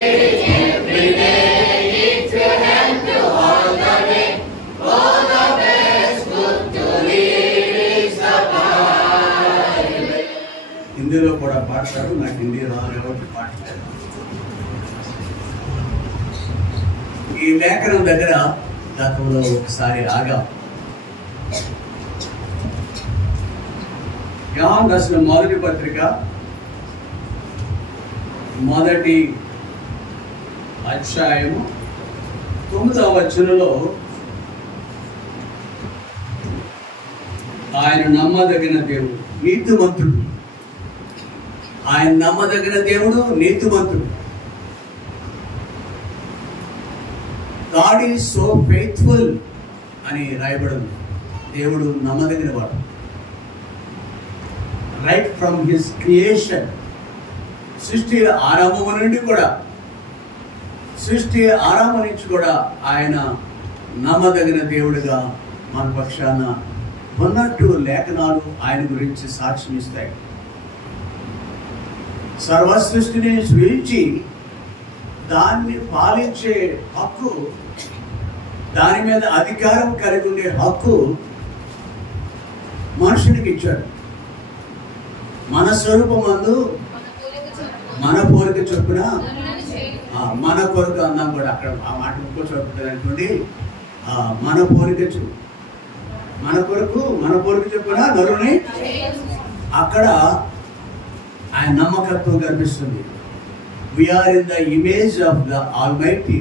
హిందీలో కూడా పాడతారు. నాకు హిందీ రాదు కాబట్టి పాడతారు. ఈ లేఖనం దగ్గర గతంలో ఒకసారి ఆగా. యోహాను రాసిన మొదటి పత్రిక మొదటి అధ్యాయము 9వ వచనంలో ఆయన నమ్మదగిన దేవుడు, నీతిమంతుడు. ఆయన నమ్మదగిన దేవుడు, నీతిమంతుడు. గాడ్ ఈజ్ సో ఫెయిత్ఫుల్ అని రాయబడింది. దేవుడు నమ్మదగిన వాడు. రైట్ ఫ్రమ్ హిస్ క్రియేషన్, సృష్టి ఆరంభం నుండి కూడా, సృష్టి ఆరంభం నుంచి కూడా ఆయన నమ్మదగిన దేవుడిగా మన పక్షాన ఉన్నట్టు లేఖనాలు ఆయన గురించి సాక్ష్యం ఇస్తాయి. సర్వ సృష్టిని సృష్టించి దాన్ని పాలించే హక్కు, దాని మీద అధికారం కలిగి ఉండే హక్కు మనుషునికి ఇచ్చాడు. మన స్వరూపమందు మన పోలిక చొప్పున, మన కొరకు అన్నాం కూడా. అక్కడ ఆ మాట ఇంకో చదువుతుంది అనుకోండి. మన పోలిక మన కొరకు మన పోలిక చొప్పున నరుని. అక్కడ ఆయన నమ్మకత్వం కనిపిస్తుంది. We are in the image of the almighty.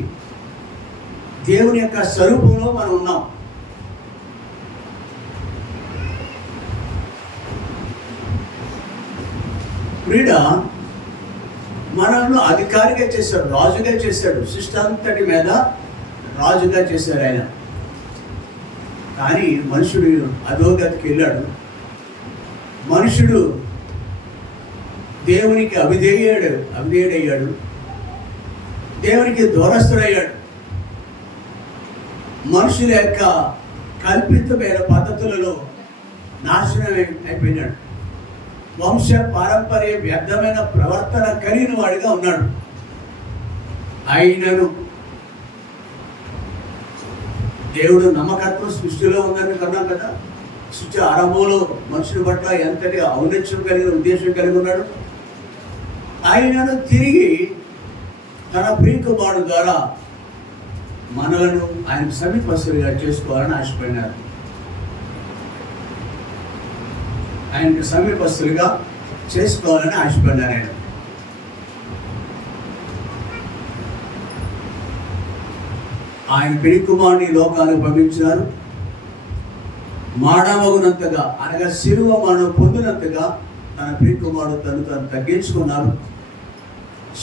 దేవుని యొక్క స్వరూపంలో మనం ఉన్నాం. క్రీడ మనల్ని అధికారిగా చేశాడు, రాజుగా చేశాడు. సృష్టి అంతటి మీద రాజుగా చేశాడు ఆయన. కానీ మనుషుడు అధోగతికి వెళ్ళాడు. మనుషుడు దేవునికి అవిధేయుడయ్యాడు. దేవునికి దూరస్తుడయ్యాడు. మనుషుల యొక్క కల్పితమైన పద్ధతులలో నాశనం అయిపోయినాడు. వంశ పారంపర్య వ్యర్థమైన ప్రవర్తన కలిగిన వాడిగా ఉన్నాడు. అయినను దేవుడు నమ్మకత్వం సృష్టిలో ఉందని కన్నాం కదా. సృష్టి ఆరంభంలో మనుషుల పట్ల ఎంతటి ఔన్నత్యం కలిగిన ఉద్దేశం కలిగి ఉన్నాడు. ఆయనను తిరిగి తన ప్రియకుమారుడు ద్వారా మనలను ఆయన సమీపస్తులుగా చేసుకోవాలని ఆశపడినారు. ఆయనకు సమీపస్తులుగా చేసుకోవాలని ఆశపడినారు. ఆయన ప్రియకుమారుని లోకానికి పంపించినారు. మానవగునంతగా అనగా శిలువ మనం పొందినంతగా తన ప్రియకుమారుడు తను తగ్గించుకున్నారు.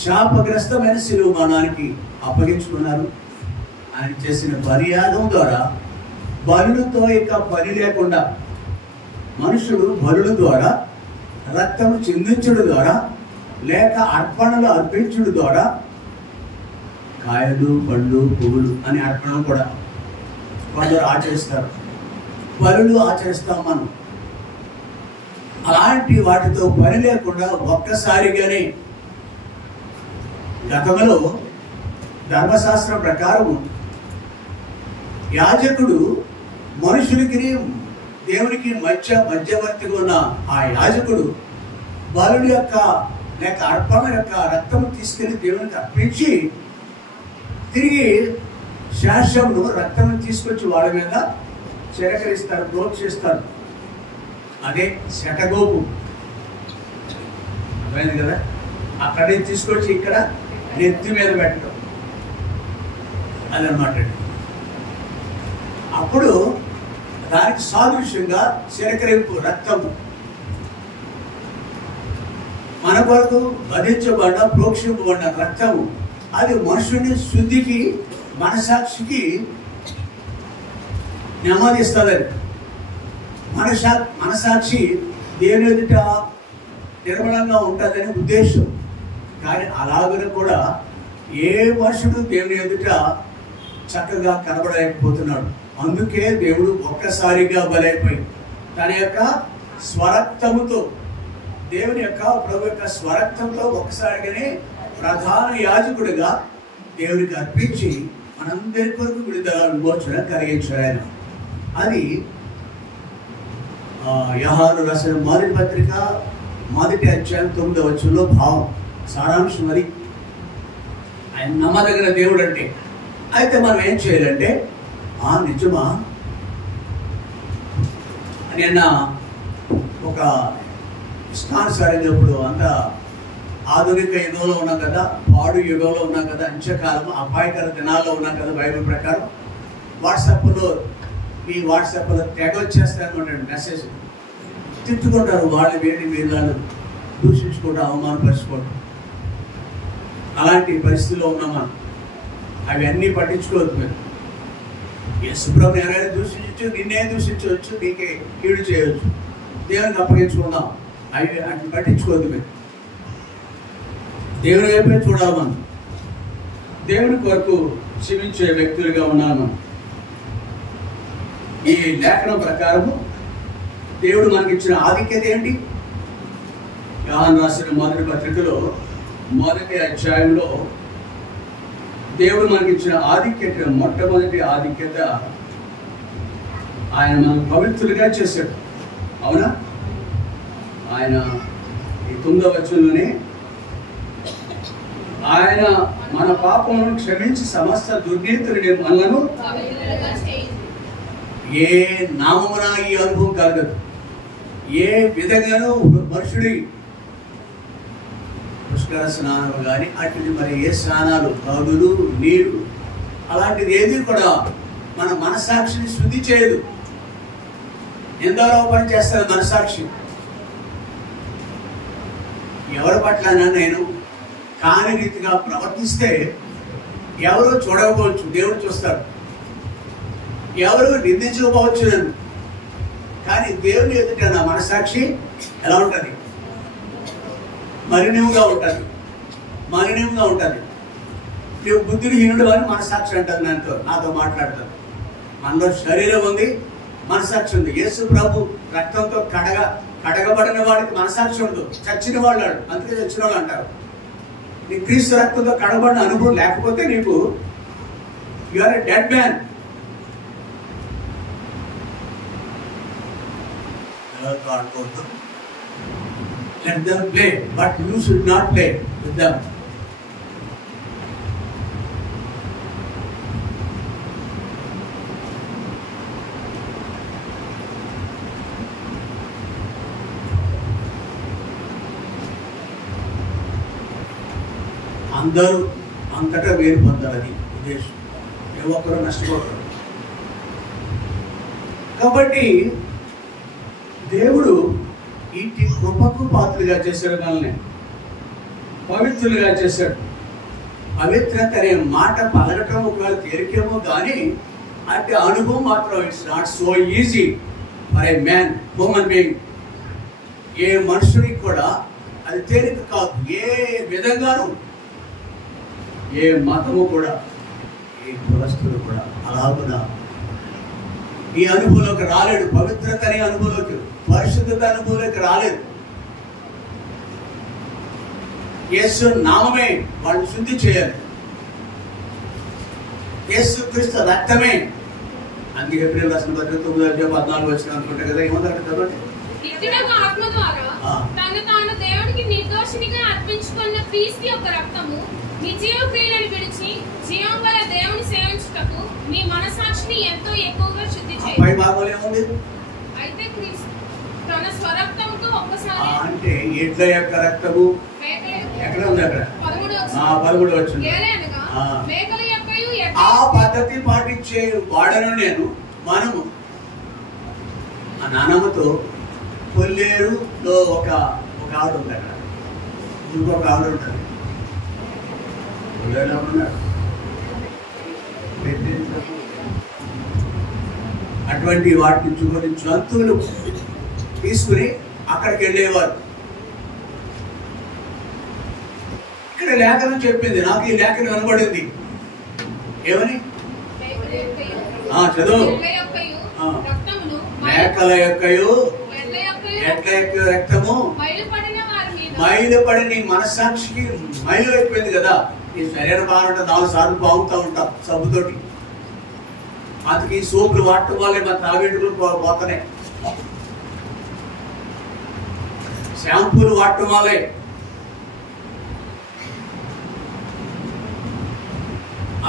శాపగ్రస్తమైన శిలువ మరణానికి అప్పగించుకున్నారు. ఆయన చేసిన పర్యాగం ద్వారా బలులతో ఇక పని లేకుండా, మనుషుడు బలుల ద్వారా, రక్తము చిందించడం ద్వారా, లేక అర్పణలు అర్పించడం ద్వారా, కాయలు పళ్ళు పువ్వులు అని అర్పణ కూడా కొందరు ఆచరిస్తారు. బలులు ఆచరిస్తాం మనం. అలాంటి వాటితో పని లేకుండా ఒక్కసారిగానే గతంలో ధర్మశాస్త్రం ప్రకారం యాజకుడు మనుషులకి దేవునికి మధ్యవర్తిగా ఉన్న ఆ యాజకుడు బలుడి యొక్క లేక అర్పణ యొక్క రక్తం తీసుకెళ్లి దేవునికి అర్పించి తిరిగి శేషమును రక్తం తీసుకొచ్చి వాళ్ళ మీద చిరకరిస్తారు, ప్రోక్షిస్తారు. అదే శటగోపు అర్థమైంది కదా. అక్కడే తీసుకొచ్చి ఇక్కడ నెత్తి మీద పెట్టడం అదనమాట. అప్పుడు దానికి సాదృశ్యంగా చిరకరింపు రక్తము మన కొరకు వధించబడిన ప్రోక్షింపబడిన రక్తము అది మనుషుని శుద్ధికి మనసాక్షికి నెమ్మదిస్తుందని. మనసాక్షి దేవుని ఎదుట నిర్మలంగా ఉంటుందని ఉద్దేశం. కానీ అలాగనే కూడా ఏ మనుషుడు దేవుని ఎదుట చక్కగా కనబడలేకపోతున్నాడు. అందుకే దేవుడు ఒక్కసారిగా బలైపోయి తన యొక్క స్వరక్తముతో, దేవుని యొక్క ప్రభు యొక్క స్వరక్తంతో ఒక్కసారిగానే ప్రధాన యాజకుడిగా దేవుడికి అర్పించి మనందరి కొరకు విడుదల విమోచన కలిగించాడు ఆయన. అది యోహాను రాసిన మొదటి పత్రిక 1వ అధ్యాయం 9వ వచనంలో భావం సారాంశం. అది ఆయన నమ్మదగిన దేవుడు అంటే. అయితే మనం ఏం చేయాలంటే నిజమా నిన్న ఒక ఇష్టానుసారైనప్పుడు అంత ఆధునిక యుగంలో ఉన్నాం కదా, పాడు యుగంలో ఉన్నాం కదా, అంత్యకాలం అపాయకర దినాల్లో ఉన్నాం కదా. బైబిల్ ప్రకారం వాట్సాప్లో తెగ వచ్చేస్తారనమాట మెసేజ్. తిట్టుకుంటారు వాళ్ళు వేడి వీళ్ళను దూషించుకుంటూ అవమానపరుచుకోవడం. అలాంటి పరిస్థితిలో ఉన్నామా? అవి అన్నీ పట్టించుకోవద్దు. మీరు యేసుప్రభుని ఎవరైనా దూషించవచ్చు, నిన్నే దూషించవచ్చు, నీకే కీడు చేయవచ్చు. దేవునికి అప్పగించుకుందాం. అవి అట్లా పట్టించుకోవద్దు. మీరు దేవుని వైపే చూడాలి. మనం దేవుని కొరకు క్షమించే వ్యక్తులుగా ఉన్నాను. మనం ఈ లేఖనం ప్రకారము దేవుడు మనకి ఇచ్చిన ఆధిక్యత ఏంటి? యోహాను రాసిన మొదటి పత్రికలో 1వ అధ్యాయంలో దేవుడు మనకి ఇచ్చిన ఆధిక్యత, మొట్టమొదటి ఆధిక్యత ఆయన మనం పవిత్రులుగా చేశాడు. అవునా? ఆయన ఈ 9వ వచనంలోనే ఆయన మన పాపములను క్షమించి సమస్త దుర్నీతిని మనలను ఏ నామమున ఈ అనుభవం కలగదు. ఏ విధంగానూ మనుషుడి పుష్కర స్నానం కానీ అటు మరి ఏ స్నానాలు, నదులు, నీరు అలాంటిది ఏది కూడా మన మనసాక్షిని శుద్ధి చేయదు. నిందారోపణ చేస్తారు మనసాక్షి. ఎవరి పట్ల నేను కాని రీతిగా ప్రవర్తిస్తే ఎవరు చూడకపోవచ్చు, దేవుడు చూస్తాడు. ఎవరు నిందించకపోవచ్చు నన్ను, కానీ దేవుని ఎదుట నా మనసాక్షి ఎలా ఉంటుంది? మలినంగా ఉంటుంది. నువ్వు బుద్ధిహీనుడు అని మనసాక్షి అంటుంది. నాతో మాట్లాడతాను. మనలో శరీరం ఉంది, మనసాక్షి ఉంది. యేసు ప్రభు రక్తంతో కడగబడిన వాడికి మనసాక్షి ఉండదు, చచ్చిన వాళ్ళు. అందుకే చచ్చిన వాళ్ళు అంటారు. నీ క్రీస్తు రక్తంతో కడగబడిన అనుభవం లేకపోతే నీకు you are a dead man. Let them play, but you should not play with them. అందరూ అంతటా వేరు పొందాలి. అది ఉద్దేశం. ఏ ఒక్కరూ నష్టపోతారు. కాబట్టి దేవుడు ఇంటి కృపకు పాత్రగా చేశాడు. మనల్ని పవిత్రులుగా చేశాడు. పవిత్రత అనే మాట పలకటం ఒకవేళ తేలికేమో కానీ అంటే అనుభవం మాత్రం it's not so easy for a man, human being. ఏ మనుషుడికి కూడా అది తేలిక కాదు. ఏ విధంగానూ ఏ మతము కూడా, ఏ కులస్తులు కూడా అలాగున ఈ అనుభవంలోకి రాలేడు. పవిత్రత అనే అనుభవంలోకి, పరిశుద్ధత అనుభవంలోకి రాలేదు. యేసు నామమే వాళ్ళు శుద్ధి చేయాలి. యేసు క్రీస్తు రక్తమే. అందుకే ఏప్రిల్ రాసిన 9:14 వచ్చిన అనుకుంటా కదా. ఏమంటారు కాబట్టి ఆత్మ ద్వారా తను తాను దేవునికి నిర్దోషినిగా అర్పించుకున్న క్రీస్తు యొక్క రక్తము నిజీవ క్రియలను విడిచి జీవం గల దేవుని సేవించుటకు మీ మనసాక్షిని ఎంతో ఎక్కువగా శుద్ధి చేయండి. పై భాగంలో ఏముంది? అయితే క్రీస్తు తన స్వరక్తంతో ఒక్కసారి అంటే ఎడ్ల యొక్క రక్తము ఎక్కడ ఉంది? అక్కడ 13 వచ్చింది. మేకల యొక్కయు ఆ పద్ధతి పాటించే వాడను నేను. మనము ఆ నానమ్మతో కొల్లేరులో ఒక ఆవిడ ఉంది. అక్కడ ఇంకొక ఆవిడ ఉంటుంది. కొల్లేరులో ఉన్నాడు. అటువంటి వాటి నుంచి కొన్ని జంతువులు తీసుకుని అక్కడికి వెళ్ళేవారు. ఇక్కడ లేఖనం చెప్పింది, నాకు ఈ లేఖనం వినబడింది. ఏమని? చదువు. మేకల యొక్కయు ఎడ్ల యొక్క రక్తము మైలుపడి నీ మనస్సాక్షికి మైలు అయిపోయింది కదా. నీ శరీరం బాగుంటే 4 సార్లు బాగుతూ ఉంటాం సబ్బుతోటి. అందుకే ఈ సోపులు వాడటం వల్లే మన తాగేటుకులు పోతున్నాయి, షాంపూలు వాడటం వల్లే.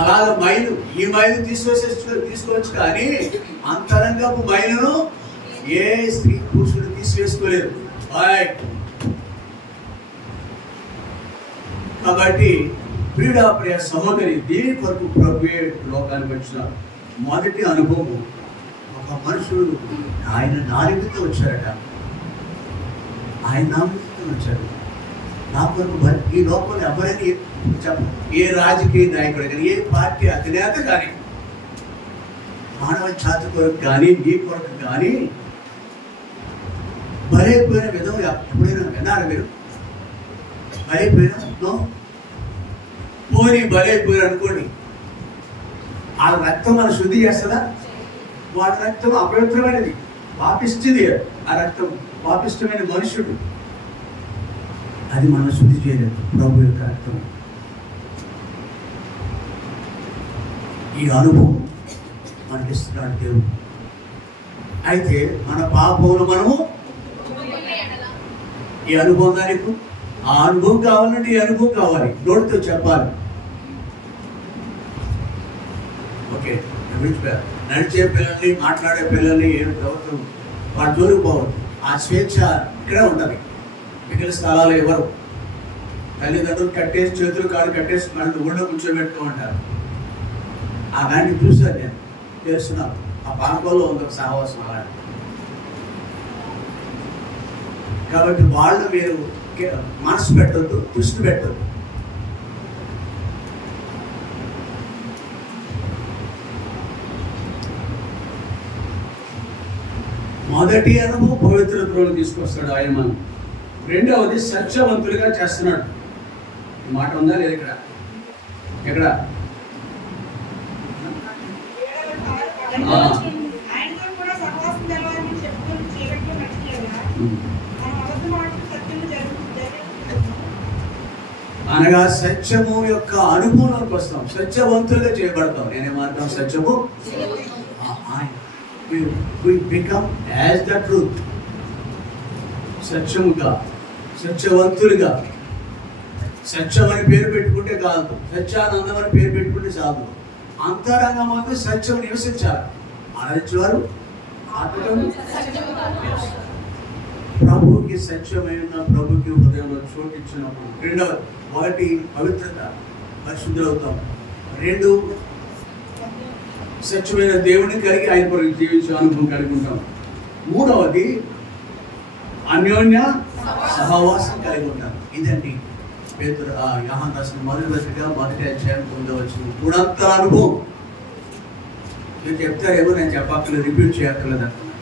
అలాగ మైలు, ఈ మైలు తీసుకోవచ్చు కానీ అంతరంగపు మైలును ఏ స్త్రీ పురుషుడు తీసివేసుకోలేరు. కాబట్టి ప్రియ సహోదరి, దీని కొరకు ప్రభువే లోకానికి వచ్చిన మొదటి అనుభవం. ఒక మనుషుడు ఆయన నాలుగుతో వచ్చారట, ఆయన నాలుగుతో వచ్చాడు. నా కొరకు ఈ లోపల ఎవరైనా ఏ రాజకీయ నాయకుడు కానీ, ఏ పార్టీ అధినేత కానీ, మానవ జాతి కొరకు కానీ, నీ కొరకు కానీ బలైపోయిన విధం ఎప్పుడైనా విన్నారా మీరు? బలైపోయినా పోనీ బలైపోయారు అనుకోండి, ఆ రక్తం మన శుద్ధి చేస్తుందా? వాడి రక్తం అపవిత్రమైనది, పాపిస్తుంది. ఆ రక్తం పాపిష్టమైన మనుషుడు, అది మనం శుద్ధి చేయలేదు. ప్రభు యొక్క రక్తం. ఈ అనుభవం మనకిస్తున్నాడు దేవుడు. అయితే మన పాపములు మనము ఈ అనుభవం దానికి, ఆ అనుభవం కావాలంటే ఈ అనుభవం కావాలి, నోటితో చెప్పాలి. ఓకే, నడిచే పిల్లల్ని, మాట్లాడే పిల్లల్ని ఏం ప్రభుత్వం వాడు జోలికి పోవద్దు. ఆ స్వేచ్ఛ ఇక్కడే ఉంటుంది. మిగిలిన స్థలాలు ఎవరు తల్లిదండ్రులు కట్టేసి, చేతులు కాళ్ళు కట్టేసి మన ఊళ్ళో కూర్చోబెట్టుకోమంటారు. అలాంటి చూసాను నేను, చేస్తున్నాను. ఆ పాపంలో ఉంది ఒక సహవాసం అలాంటి. కాబట్టి వాళ్ళు మీరు మనసు పెట్టద్దు, దృష్టి పెట్టద్దు. మొదటి అనుభవం పవిత్రతలో తీసుకొస్తాడు ఆయన మనం. రెండవది సత్యవంతులుగా చేస్తున్నాడు. ఈ మాట ఉందా లేదు? ఎక్కడ అనగా సత్యము యొక్క అనుభవంలోకి వస్తాం, సత్యవంతులుగా చేయబడతాం. నేనే మార్గం, సత్యము. We become as the truth. సత్యముగా, సత్యవంతులుగా. సత్యం అని పేరు పెట్టుకుంటే కాదు, సత్యానందం అని పేరు పెట్టుకుంటే చాలు. అంతరంగం అంతా సత్యం నివసించాలి. ఆలోచించేవారు ప్రభువుకి సత్యమైన ప్రభుకి హృదయంలో చోటిచ్చినప్పుడు. రెండవది, ఒకటి పవిత్రత, పరిశుద్ధులవుతాం. 2 సత్యమైన దేవుడిని కలిగి ఆయన కొరకు జీవించే అనుభవం కలిగి ఉంటాం. 3వది అన్యోన్య సహవాసం కలిగి ఉంటాం. ఇదండి యోహాను రాసిన మొదటి పత్రిక 1వ అధ్యాయం 9వ వచనం. 3 అంతల అనుభవం. మీరు చెప్తారేమో, నేను చెప్పక్కర్లేదు, రిపీట్ చేయక్కర్లేదు అంటున్నాను.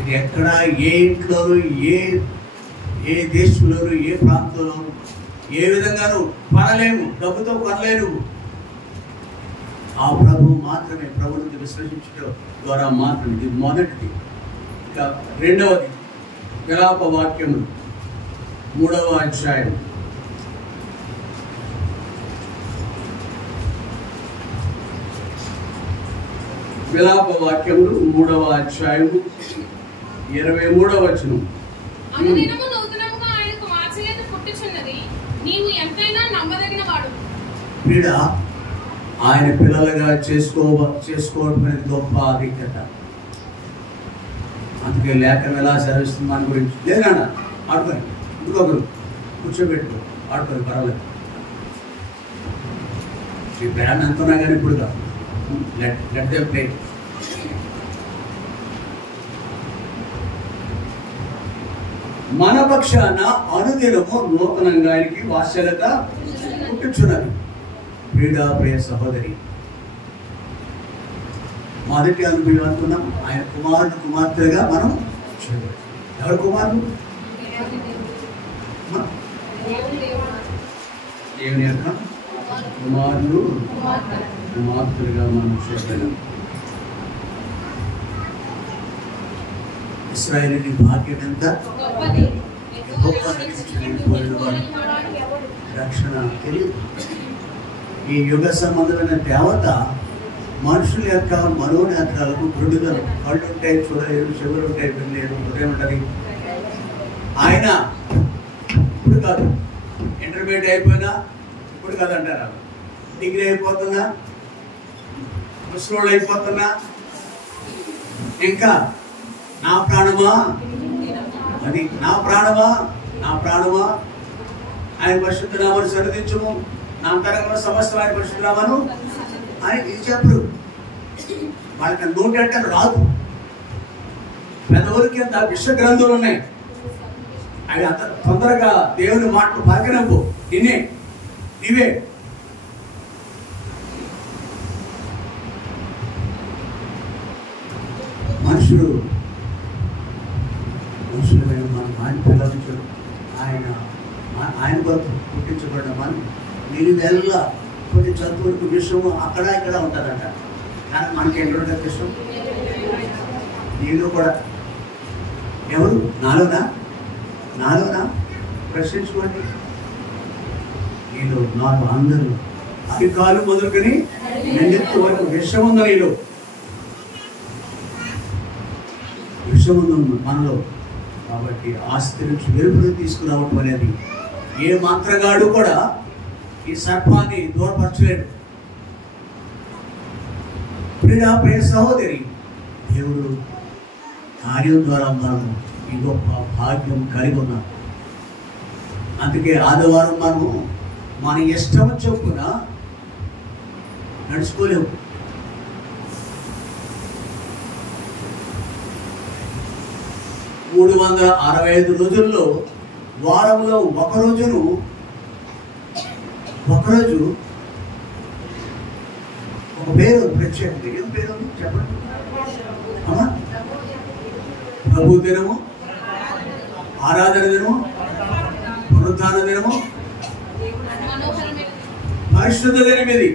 ఇది ఎక్కడ, ఏ ఇంట్లోనూ, ఏ దేశంలోనూ, ఏ ప్రాంతంలోనూ, ఏ విధంగానూ కొనలేము, డబ్బుతో కొనలేను. ఆ ప్రభువు మాత్రమే, ప్రభువుని విశ్వసించడం ద్వారా మాత్రమే. ఇది మొదటిది. ఇంకా రెండవది విలాప వాక్యములు 3వ అధ్యాయం. విలాప వాక్యములు 3వ అధ్యాయము 23వ వచనం. అనుదినము నూతనముగా ఆయనకు వాత్సల్యత పుట్టుచున్నది, నీవు ఎంతైనా నమ్మదగినవాడు. పీడ ఆయన పిల్లలుగా చేసుకోవడం అనేది గొప్ప ఆధిక్యత. అందుకే లేఖనం ఎలా సెలవిస్తుంది మన గురించి. లేదా ఆడుకొని ఇంకొకరు కూర్చోబెట్టుకో, ఆడుకొని పర్వాలేదు. ఈ బ్రాండ్ అంటున్నా కానీ ఇప్పుడు కాదు. Let them play. మన పక్షాన అనుదినము నూతనంగా ఆయనకి వాత్సల్యత పుట్టుచున్నది. ప్రియ సహోదరి, మొదటి అనుభవం అనుకున్నాం. ఆయన కుమారుడు, కుమార్తెగా మనం చూడాలి. ఎవరు కుమారుడు? దేవుని యొక్క కుమారుడు, కుమార్తెగా మనం చూడగలం. ఇశ్రాయేలు భాగ్యం ఎంత రక్షణ తెలియదు. ఈ యుగ సంబంధమైన దేవత మనుషుల యొక్క మనోనేత్రాలకు గురుడుదలు, కళ్ళు ఉంటాయి చూడలేరు, చెవులు ఉంటాయి వినలేరు, హృదయం ఉంటుంది. ఆయన ఇప్పుడు కాదు, ఇంటర్మీడియట్ అయిపోయినా ఇప్పుడు కాదు అంటారు, డిగ్రీ అయిపోతున్నా, ముసలోళ్ళు అయిపోతున్నా ఇంకా నా ప్రాణమా, అది నా ప్రాణమా, నా ప్రాణమా ఆయన పరిశుద్ధ నామాన్ని సరిదించుము, నా అంతరంగంలో సమస్త ఆయన పరిశుద్ధ నామాను ఆయన ఇది చెప్పరు. వాళ్ళకి నోటి అంటే రాదు. పెద్దవారికి అంత విశ్వ గ్రంథాలు ఉన్నాయి, అవి అంత తొందరగా దేవుని మాటలు పలకనవు. నీవే మనుషులమైన మన పిల్లలు ఆయన కొరకు పుట్టించబడ్డ మనం నిలువెల్లా కొన్ని చదువులకు విషయం అక్కడ ఇక్కడ ఉంటుందంట. కానీ మనకి ఎక్కడ విషయం నీళ్ళు కూడా ఎవరు నాలోనా ప్రశ్నించుకోండి. నీళ్ళు నాలుగు అందరూ అధికారులు మొదలుకొని నెల్లెత్తు వరకు విషయం ఉందా? నీళ్ళు విషయం ఉంది మనలో. కాబట్టి ఆస్తి నుంచి వెలుపులు తీసుకురావటం అనేది ఏ మంత్రగాడు కూడా ఈ సర్పాన్ని దూరపరచలేడు. ప్రియ సహోదరి, దేవుడు కార్యం ద్వారా మనం ఈ గొప్ప భాగ్యం కలిగి ఉన్నాం. అందుకే ఆదివారం మనము మన ఇష్టం చొప్పున నడుచుకోలేము. మూడు 365 రోజుల్లో వారంలో ఒకరోజు ఒక పేరు ప్రత్యేకత. ఏం పేరు చెప్పండి అమ్మా? ప్రభు దినము, ఆరాధన దినము, పునరుత్థాన దినము, పరిశుద్ధ దినం. ఇది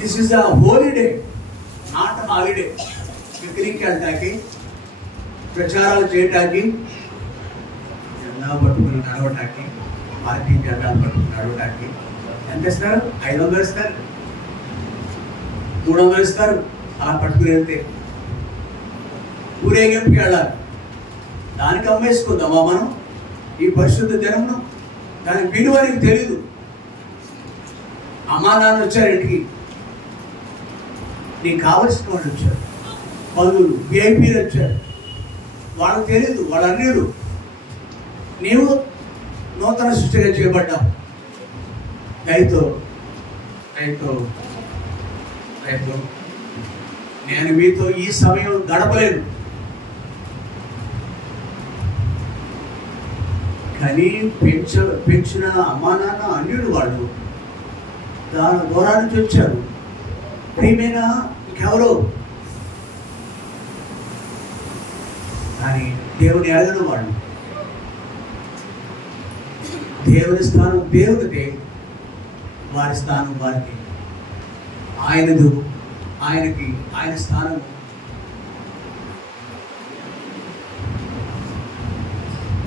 this is a holiday, not holiday. Picnic వెళ్ళటానికి, ప్రచారాలు చేయటానికి, జెండా పట్టుకుని నడవటానికి, పార్టీ జెండాలు పట్టుకుని నడవటానికి ఎంత ఇస్తారు? 500 ఇస్తారు, 300 ఇస్తారు. అలా పట్టుకుని వెళ్తే ఊరేగింపుకి వెళ్ళాలి. దానికి అమ్మేసుకుందామా మనం ఈ పరిశుద్ధ దినమును? దాని విలువ నీకు తెలీదు. అమ్మా నాన్న వచ్చారు ఇంటికి, నీకు కావలసిన వాళ్ళు వచ్చారు, పలువురు విఐపీలు వచ్చారు, వాళ్ళకు తెలీదు, వాళ్ళు అన్యులు. నీవు నూతన సృష్టిగా చేయబడ్డావు. దయతో నేను మీతో ఈ సమయం గడపలేను, కానీ పెంచిన అమ్మా నాన్న అన్యులు వాళ్ళు దాని దూరా నుంచి వచ్చారు. ప్రియమైన ఇంకెవరో, కానీ దేవుని అడగను వాళ్ళు. దేవుని స్థానం దేవునిదే, వారి స్థానం వారికి. ఆయనకి ఆయన స్థానం.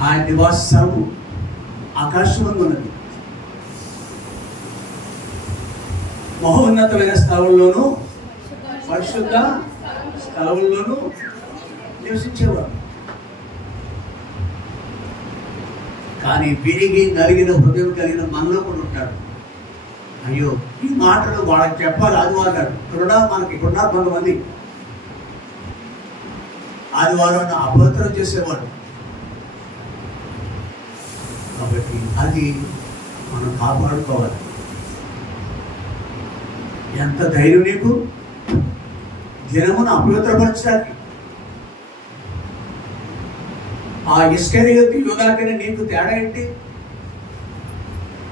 ఆయన నివాస స్థలము ఆకాశంలో ఉన్నది. మహోన్నతమైన స్థలంలోనూ పరిశుద్ధ స్థలంలోనూ నివసించేవారు. కానీ విరిగి నలిగిన హృదయం కలిగిన మనలో కూడా ఉంటాడు. అయ్యో, ఈ మాటలు వాళ్ళకి చెప్పాలి ఆదివారం. మనకి ఇక్కడ కొంతమంది ఆదివారం అభద్రం చేసేవాడు. కాబట్టి అది మనం కాపాడుకోవాలి. ఎంత ధైర్యం నీకు దినమును అపవిత్రపరచడానికి. ఆ ఇస్కరియోతు యూదాకని నీకు తేడా ఏంటి?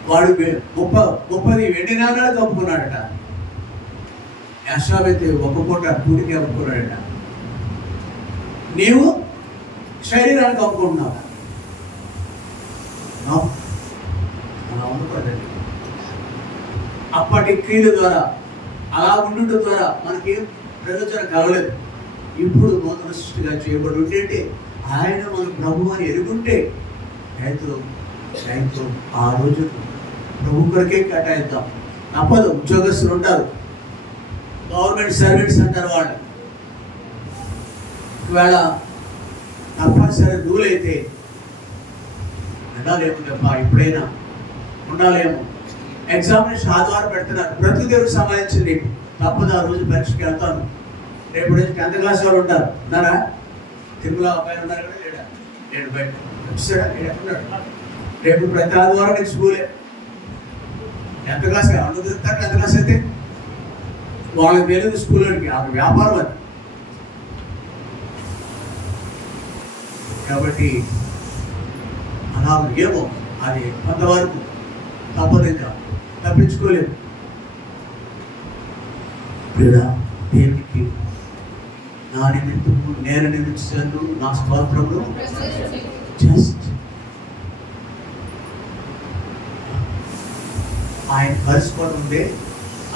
వాడు 30 వెండి నాణాలు కప్పుకున్నాడట. యాషావైతే ఒక పూట కూటికి కప్పుకున్నాడట. నీవు శరీరాన్ని కప్పుకుంటున్నావు. అలా ఉండకూడదండి. అప్పటి క్రియల ద్వారా అలా ఉండటం ద్వారా మనకి ప్రయోజనం కలగలేదు. ఇప్పుడు నూతన సృష్టిగా చేయబడి ఉండేటి ఆయన మన ప్రభు అని ఎరుగుంటే రైతు ఆ రోజు ప్రభు కొరకే కేటాయిద్దాం. తప్పదు. ఉద్యోగస్తులు ఉంటారు, గవర్నమెంట్ సర్వెంట్స్ అంటారు వాళ్ళు. ఒకవేళ తప్పనిసరి రూల్ అయితే ఉండాలేమో తప్ప ఎప్పుడైనా ఉండాలేమో. ఎగ్జామినేషన్ ఆదివారం పెడుతున్నారు, ప్రతి దేవుడికి సంబంధించింది. తప్పదు, ఆ రోజు పరీక్షకి వెళ్తాను. రేపు నుంచి 10th క్లాస్ వాళ్ళు ఉంటారు. ఉన్నారా? తిరుమల అబ్బాయి ఉన్నారు కదా, లేడా? లేడు, బయట వచ్చాడా? లేడున్నాడు. రేపు ప్రతి ఆదివారం నీకు స్కూలే. 10th క్లాస్ అందరూ తిరుగుతారు. 10th క్లాస్ అయితే వాళ్ళకి తెలియదు స్కూల్కి, ఆ వ్యాపారం అది. కాబట్టి అలా ఏమో అది కొంతవరకు తప్పదు, ఇంకా తప్పించుకోలేదు. దేవునికి నా నిమిత్తము నేను నిమిత్తాను, నా స్తోత్రములు జస్ట్ ఆయన కలుసుకోవడం ఉంది,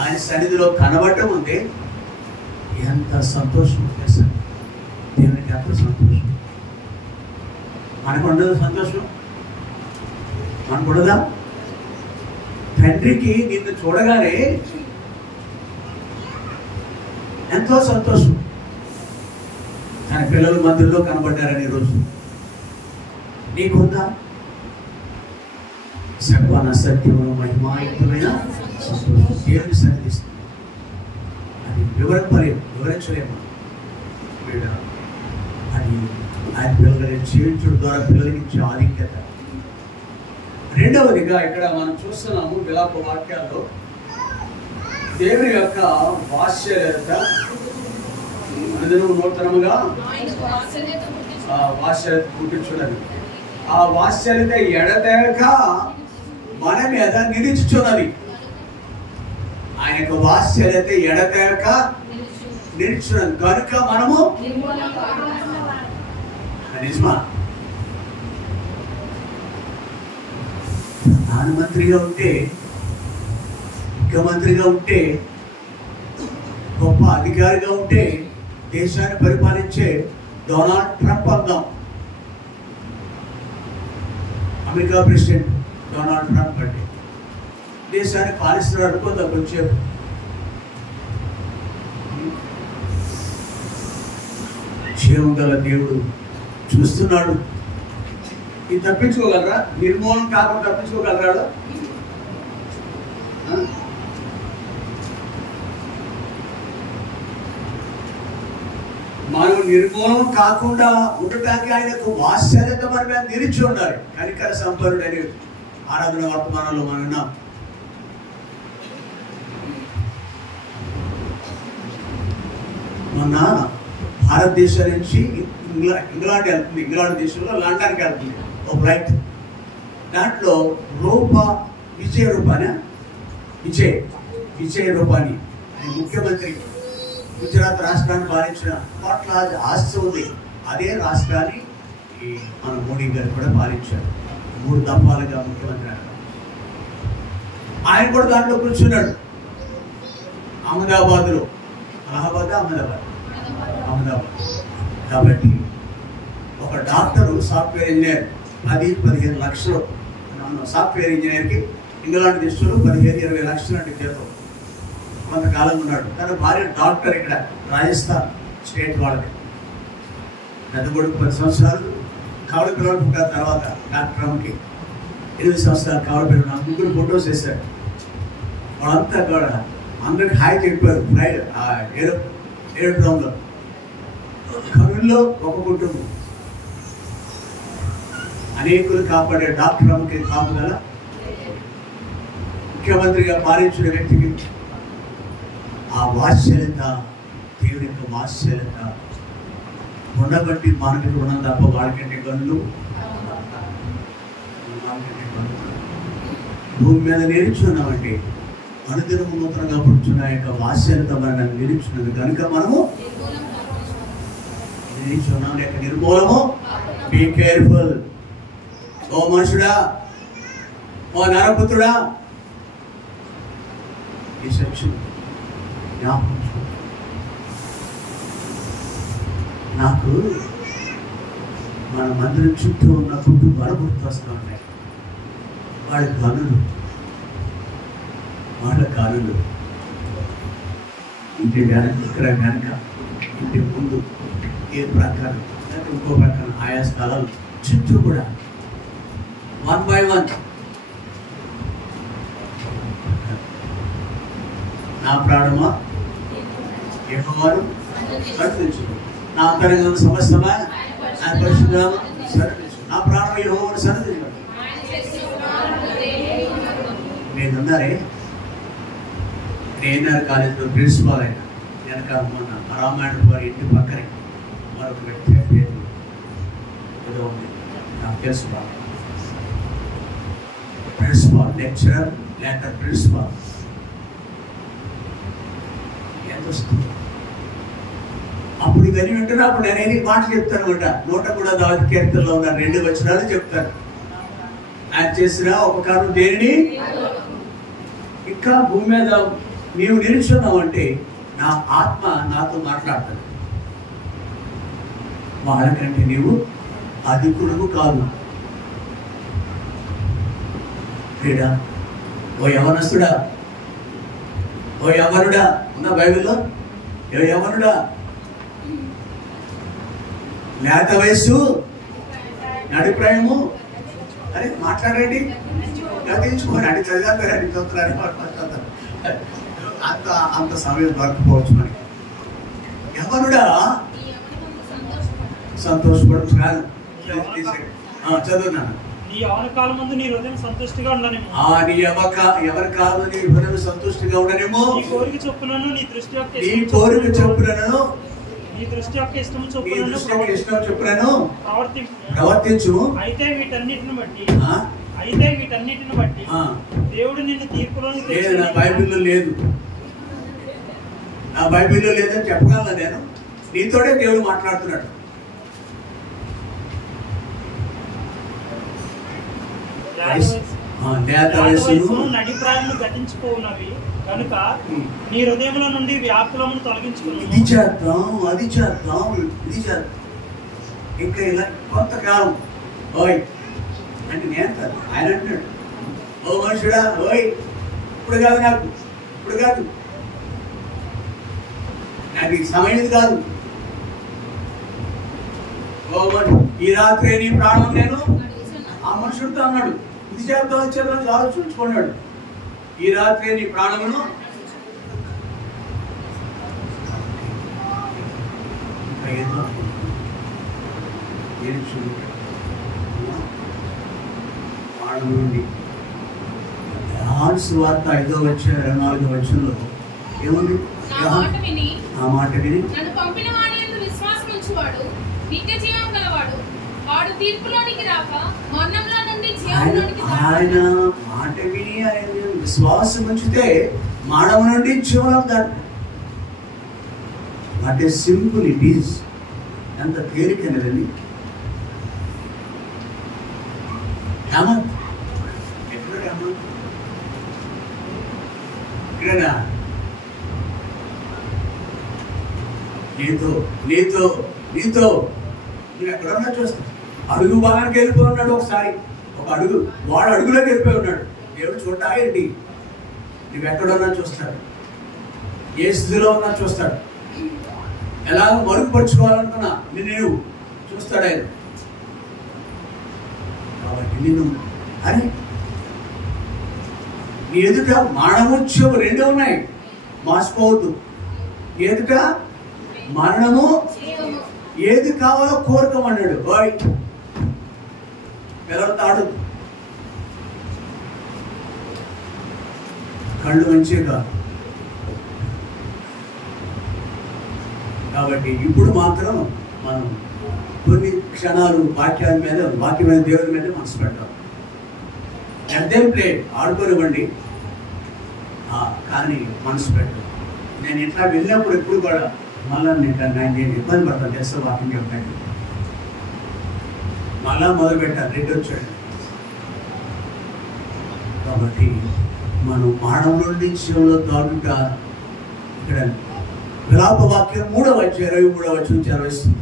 ఆయన సన్నిధిలో కనబడటం ఉంది. ఎంత సంతోషం చేశాను దేవునికి, ఎంత సంతోషం. మనకు ఉండదు సంతోషం? మనకు ఉండదా? తండ్రికి నిన్ను చూడగానే ఎంతో సంతోషం. తన పిల్లల మధ్యలో కనబడ్డారని ఈరోజు నీకుందా? సర్వాన సత్యమును మహిమాయుక్తమైన సంతోషం దేవుని సన్నిధిస్తుంది. అది వివరించలేము. అది ఆయన పిల్లలని జీవించడం ద్వారా పిల్లలకి ఇచ్చే ఆధిక్యత. రెండవదిగా ఇక్కడ మనం చూస్తున్నాము విలాప వాక్యాల్లో దేవుని యొక్క వాత్సల్యత నూతనముగా వాత్సల్యత పుట్టించున్నది. ఆ వాత్సల్యత ఎడతెగక మన మీద నిలిచుచున్నది. ఆయన యొక్క వాత్సల్యత ఎడతెగక నిలిచున్నది కనుక మనము నిజమా? ప్రధానమంత్రిగా ఉంటే, ముఖ్యమంత్రిగా ఉంటే, గొప్ప అధికారిగా ఉంటే, దేశాన్ని పరిపాలించే డొనాల్డ్ ట్రంప్ అందాం. అమెరికా ప్రెసిడెంట్ డొనాల్డ్ ట్రంప్ అంటే దేశాన్ని పాలిస్తున్నాడు అనుకుందాం. కొంచెం జీవం గల దేవుడు చూస్తున్నాడు. ఇది తప్పించుకోగలరా? నిర్మూలన కాకుండా తప్పించుకోగలరా? మనం నిర్మూలన కాకుండా ఉండటానికి ఆయనకు వాత్సల్యత మన మీద నిలిచి ఉండాలి. కనికర సంపన్నుడు అనే ఆరాధన వర్తమానంలో మనం ఉన్నాం. మొన్న భారతదేశం నుంచి ఇంగ్లాండ్ వెళ్తుంది. ఇంగ్లాండ్ దేశంలో లండన్కి వెళ్తుంది ఒక ఫ్లైట్. దాంట్లో విజయ రూపాని ముఖ్యమంత్రి, గుజరాత్ రాష్ట్రాన్ని పాలించిన కోట్లాది ఆస్తి ఉంది. అదే రాష్ట్రాన్ని మన మోడీ గారు కూడా పాలించారు 3 దఫాలుగా ముఖ్యమంత్రి. ఆయన కూడా దాంట్లో కూర్చున్నాడు. అహ్మదాబాద్. కాబట్టి ఒక డాక్టరు, సాఫ్ట్వేర్ ఇంజనీర్ 10-15 లక్షలు సాఫ్ట్వేర్ ఇంజనీర్కి ఇంగ్లాండ్ దేశంలో 15-20 లక్షలు అంటే జీతం. కొంతకాలం ఉన్నాడు. తన భార్య డాక్టర్, ఇక్కడ రాజస్థాన్ స్టేట్ వాళ్ళది. పెద్ద కొడుకు 10 సంవత్సరాలు కావలి పిల్లలు పుట్టారు. తర్వాత డాక్టర్ అమ్మకి 8 సంవత్సరాలు కావలి పిల్లలు. 3 ఫోటోస్ వేశారు. వాళ్ళంతా కూడా అందరికి హాయ్ చెప్పారు. ఫ్లైట్ ఏరోడ్రోమ్లో. కరువుల్లో ఒక కుటుంబం. అనేకులు కాపాడే డాక్టర్ అమ్మకి కాపుదల, ముఖ్యమంత్రిగా పాలించిన వ్యక్తికి ఆ వాత్సల్యత, దేవుని యొక్క వాత్సల్యత ఉండబట్టి మనకి రుణం తప్ప వాళ్ళకంటే కళ్ళు భూమి మీద నిలిచున్నామంటే అనుదినము నూతనంగా పుట్టున్న యొక్క వాత్సల్యత మనం నిలిచున్నది కనుక మనము నిలిచున్నాం. యొక్క నిర్మూలము. Be careful. ఓ మనుషుడా, ఓ నరపుత్రుడా, ఈ సత్యం నాకు మన మందిరం చుట్టూ ఉన్న కుటుంబాలు గుర్తొస్తూ ఉన్నాయి. వాళ్ళ గనులు ఇంటి వెనక, ఇక్కడ వెనక, ఇంటి ముందు, ఏ ప్రకారం ఇంకో ప్రకారం ఆయా స్థలాలు చుట్టూ కూడా 1 by 1 నా ప్రాణమా యెహోవాను స్తుతించు, నా అంతరంగం సమస్తమా ఆయన పరిశుద్ధనామమును స్తుతించు, నా ప్రాణం యెహోవాను స్తుతించు. నేనున్నారే నేఆర్ కాలేజీలో ప్రిన్సిపాల్ అయినా వెనక మొన్న రామాయణ వారి ఇంటి పక్కనే మరొక వ్యక్తి పేరు ఏదో ఉంది, నాకు తెలుసు బాగా. Principal, lecturer, later principal. ఎంత వస్తుంది అప్పుడు ఇవన్నీ వింటున్నా. అప్పుడు నేను మాటలు చెప్తాను అనమాట. 103 కీర్తనలో ఉన్న 2 వచనాలు చెప్తాను. ఆయన చేసిన ఉపకారం దేనిని ఇంకా భూమి మీద నీవు నిలుచున్నావు అంటే నా ఆత్మ నాతో మాట్లాడుతుంది. వాళ్ళకంటే నీవు అధికుడు కాదు. క్రీడా ఓ యవనస్తుడా, ఓ యవనుడా ఉన్న బైబిల్లో, ఓ యవనుడా, లేత వయస్సు నడిప్రాయము. అరే మాట్లాడండి, గతించుకోండి. అంటే చదివారండి, చదువుతారని అంత సమయం దొరకపోవచ్చు మనకి. యవనుడా సంతోషపడు కాదు, చదువున్నాను. నీ యవ్వన కాలం ముందు నీ హృదయం సంతుష్టిగా ఉండనేమో. నీ ఎవరి కాలం నీ హృదయం సంతుష్టిగా ఉండనేమో. నీ కోరిక చొప్పునను నీ దృష్టి యొక్క ఇష్టం చొప్పునను ప్రవర్తించు. అయితే వీటన్నిటిని బట్టి దేవుడు నిన్ను తీర్పులోని నా బైబిల్లో లేదు, నా బైబిల్లో లేదని చెప్పగలనా నేను? నీతోనే దేవుడు మాట్లాడుతున్నాడు. నడిప్రాయములు గతించిపోవునవి కనుక నీ హృదయంలో నుండి వ్యాకులమును తొలగించుకుని ఇది చేద్దాం, అది చేద్దాం, ఇది చేద్దాం, ఇంకా ఇలా కొంతకాలం ఓయ్ అంటే నేను కాదు, ఆయన అంటున్నాడు. ఓ మనుషుడా, ఓయ్ ఇప్పుడు కాదు, ఇప్పుడు కాదు, నాకు ఈ సమయం కాదు. ఓ ఈ రాత్రి నీ ప్రాణం నేను ఆ మనుషుడితో అన్నాడు. ఇది చేద్దాం, అది చేద్దాం ఆలోచించుకున్నాడు. ఈ రాత్రి నీ ప్రాణమును ప్రాణం నుండి సువార్త 5వ అధ్యాయం 24వ వచనంలో ఏముంది? ఆ మాట విని నన్ను పంపిన వాని యందు విశ్వాసం ఉంచువాడు నిత్య జీవం గలవాడు, వాడు తీర్పులోనికి రాక మరణంలో నుండి జీవంలోనికి. ఆయన మాట విని ఆయన విశ్వాసం ఉంచితే మరణం నుండి జీవం దాడు. What is simple it is. ఎంత తేలికైనదండి. హేమంత్ ఎక్కడ హేమంత్ ఇక్కడనా? నీతో నీతో నీతో నువ్వు ఎక్కడన్నా చూస్తా. అడుగు భాగానికి వెళ్ళిపోయి ఉన్నాడు. ఒకసారి ఒక అడుగు వాడు అడుగులోకి వెళ్ళిపోయి ఉన్నాడు. దేవుడు చూడటా ఏంటి? నువ్వు ఎక్కడున్నా చూస్తాడు, ఏ స్థితిలో ఉన్నా చూస్తాడు. ఎలాగో మరుగుపరుచుకోవాలనుకున్నా నిన్ను చూస్తాడు ఆయన. కాబట్టి నిన్ను అరే నీ ఎదుట మరణము జీవము 2 ఉన్నాయి. మర్చిపోవద్దు. ఎదుట మరణము, ఏది కావాలో కోరుకోమన్నాడు. ఓయ్ పిల్లలతాడు, కళ్ళు మంచిగా. కాబట్టి ఇప్పుడు మాత్రం మనం కొన్ని క్షణాలు వాక్యమైన దేవుని మీద మనసు పెడతాం. అర్థం ప్లే ఆడుకోనివ్వండి, కానీ మనసు పెట్టాం. నేను ఇట్లా వెళ్ళినప్పుడు ఎప్పుడు కూడా మళ్ళా నేను ఇబ్బంది పడతాను. చేస్తే వాకింగ్ చెప్పండి, మళ్ళా మొదలు పెట్టాను, రెడ్డి వచ్చాడు. కాబట్టి మనం మానవ నుండి జీవంలో దాడుట ఇక్కడ విలాప వాక్యం 3వ అధ్యాయం 23వ వచనం చదివిస్తుంది.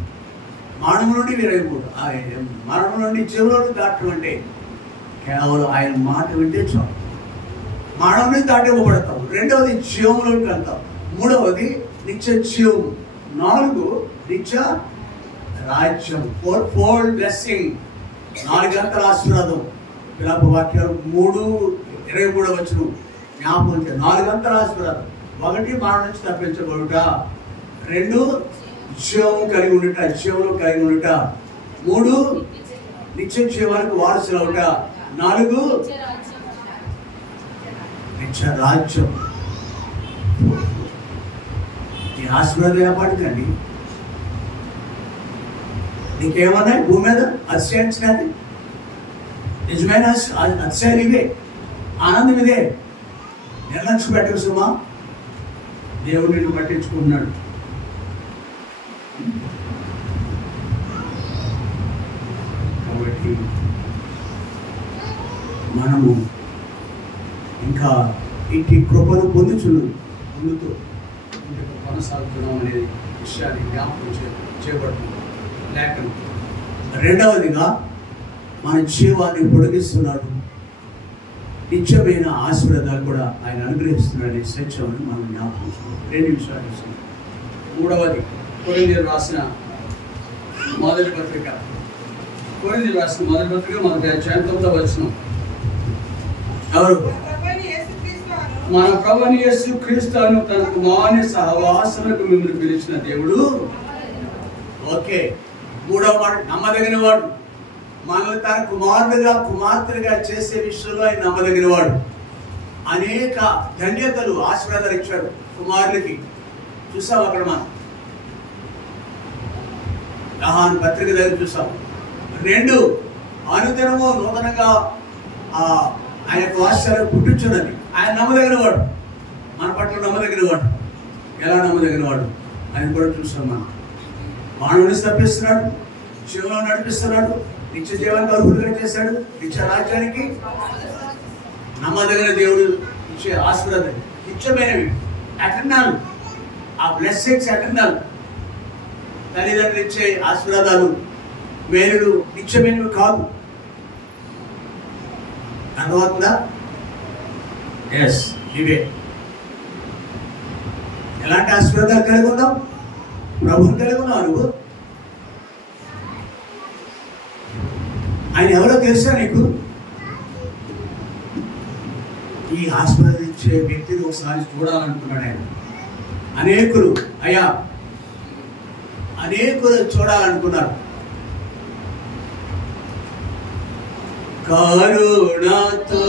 మరణం నుండి విరగకూడదు. మరణం నుండి జీవులోకి దాటం అంటే కేవలం ఆయన మాట వింటే చాలు. మరణం నుండి దాటివ్వబడతాం. రెండవది జీవంలోకి వెళ్తాం. మూడవది నిత్య జీవం. 4 నిత్య రాజ్యం. 4 బ్లెస్సింగ్. 4 గంటల ఆశీర్వాదం. పిలప వాక్యాలు 3:23 జ్ఞాపకం. 4 గంటల ఆశీర్వాదం. 1 మరణం నుంచి తప్పించబడుట, 2 జీవం కలిగి ఉండుట, జీవంలో కలిగి ఉండుట, 3 నిత్య జీవానికి వారసులు అవుట, 4 నిత్య రాజ్యం. ఈ ఆశీర్వాదం ఏపాటికండి? నీకేమన్నా భూమి మీద అతిశయించడానికి నిజమైన అతిశయాలు ఇవే, ఆనందం ఇదే. నిర్లక్ష్యం పెట్టకు సుమా. దేవుడు నిన్ను పట్టించుకున్నాడు. కాబట్టి మనము ఇంకా ఇంటి కృపను పొందుతూ కొనసాగుతున్నాం అనే విషయాన్ని జ్ఞాపకం చేయబడుతుంది లేఖనం. రెండవదిగా మన జీవాన్ని పొడిగిస్తున్నాడు, నిత్యమైన ఆశీర్వాదాలు కూడా ఆయన అనుగ్రహిస్తున్నాడనే సత్యాన్ని మనం జ్ఞాపకం చేసుకోవాలి. 2 విషయాలు ఇస్తున్నాం. మూడవది కొరింథీయులకు రాసిన మొదటి పత్రిక. కొరింథీయులకు రాసిన మొదటి పత్రిక 1వ అధ్యాయం 9వ వచనం. ఎవరు? మన ప్రభువైన యేసుక్రీస్తును తన కుమారుని సహవాసములకు మిమ్మల్ని పిలిచిన దేవుడు. ఓకే. మూడవ మాట, నమ్మదగిన వాడు. మనల్ని తన కుమారుడుగా కుమార్తెగా చేసే విషయంలో ఆయన నమ్మదగిన వాడు. అనేక ధన్యతలు ఆశీర్వాదాలు ఇచ్చాడు కుమారులకి. చూసాం అక్కడ మనం యోహాను పత్రిక దగ్గర చూసాం. 2 అనుదినము నూతనంగా ఆయన యొక్క వాత్సల్యం పుట్టించున్నది. ఆయన నమ్మదగిన వాడు, మన పట్ల నమ్మదగిన వాడు. ఎలా నమ్మదగిన వాడు ఆయన కూడా చూసాం మనం. మానవుని తప్పిస్తున్నాడు, జీవంలో నడిపిస్తున్నాడు, నిత్య జీవానికి అర్హులుగా చేశాడు, నిత్య రాజ్యానికి నమ్మదగిన దేవుడు ఇచ్చే ఆశీర్వాదం నిత్యమైనవి, ఎటర్నల్. ఆ బ్లెస్సింగ్స్ ఎటర్నల్. తల్లిదండ్రులు ఇచ్చే ఆశీర్వాదాలు మేలులు నిత్యమైనవి కాదు. అర్థమవుతుందా? ఎస్, ఇవే. ఎలాంటి ఆశీర్వాదాలు కలిగి ఉందాం? ప్రభువుని కలిగి ఉన్నావు నువ్వు. ఆయన ఎవరో తెలుసా నీకు? ఈ ఆశీర్వదించే వ్యక్తిని ఒకసారి చూడాలనుకున్నాడు ఆయన. అనేకులు చూడాలనుకున్నారు. కరుణతో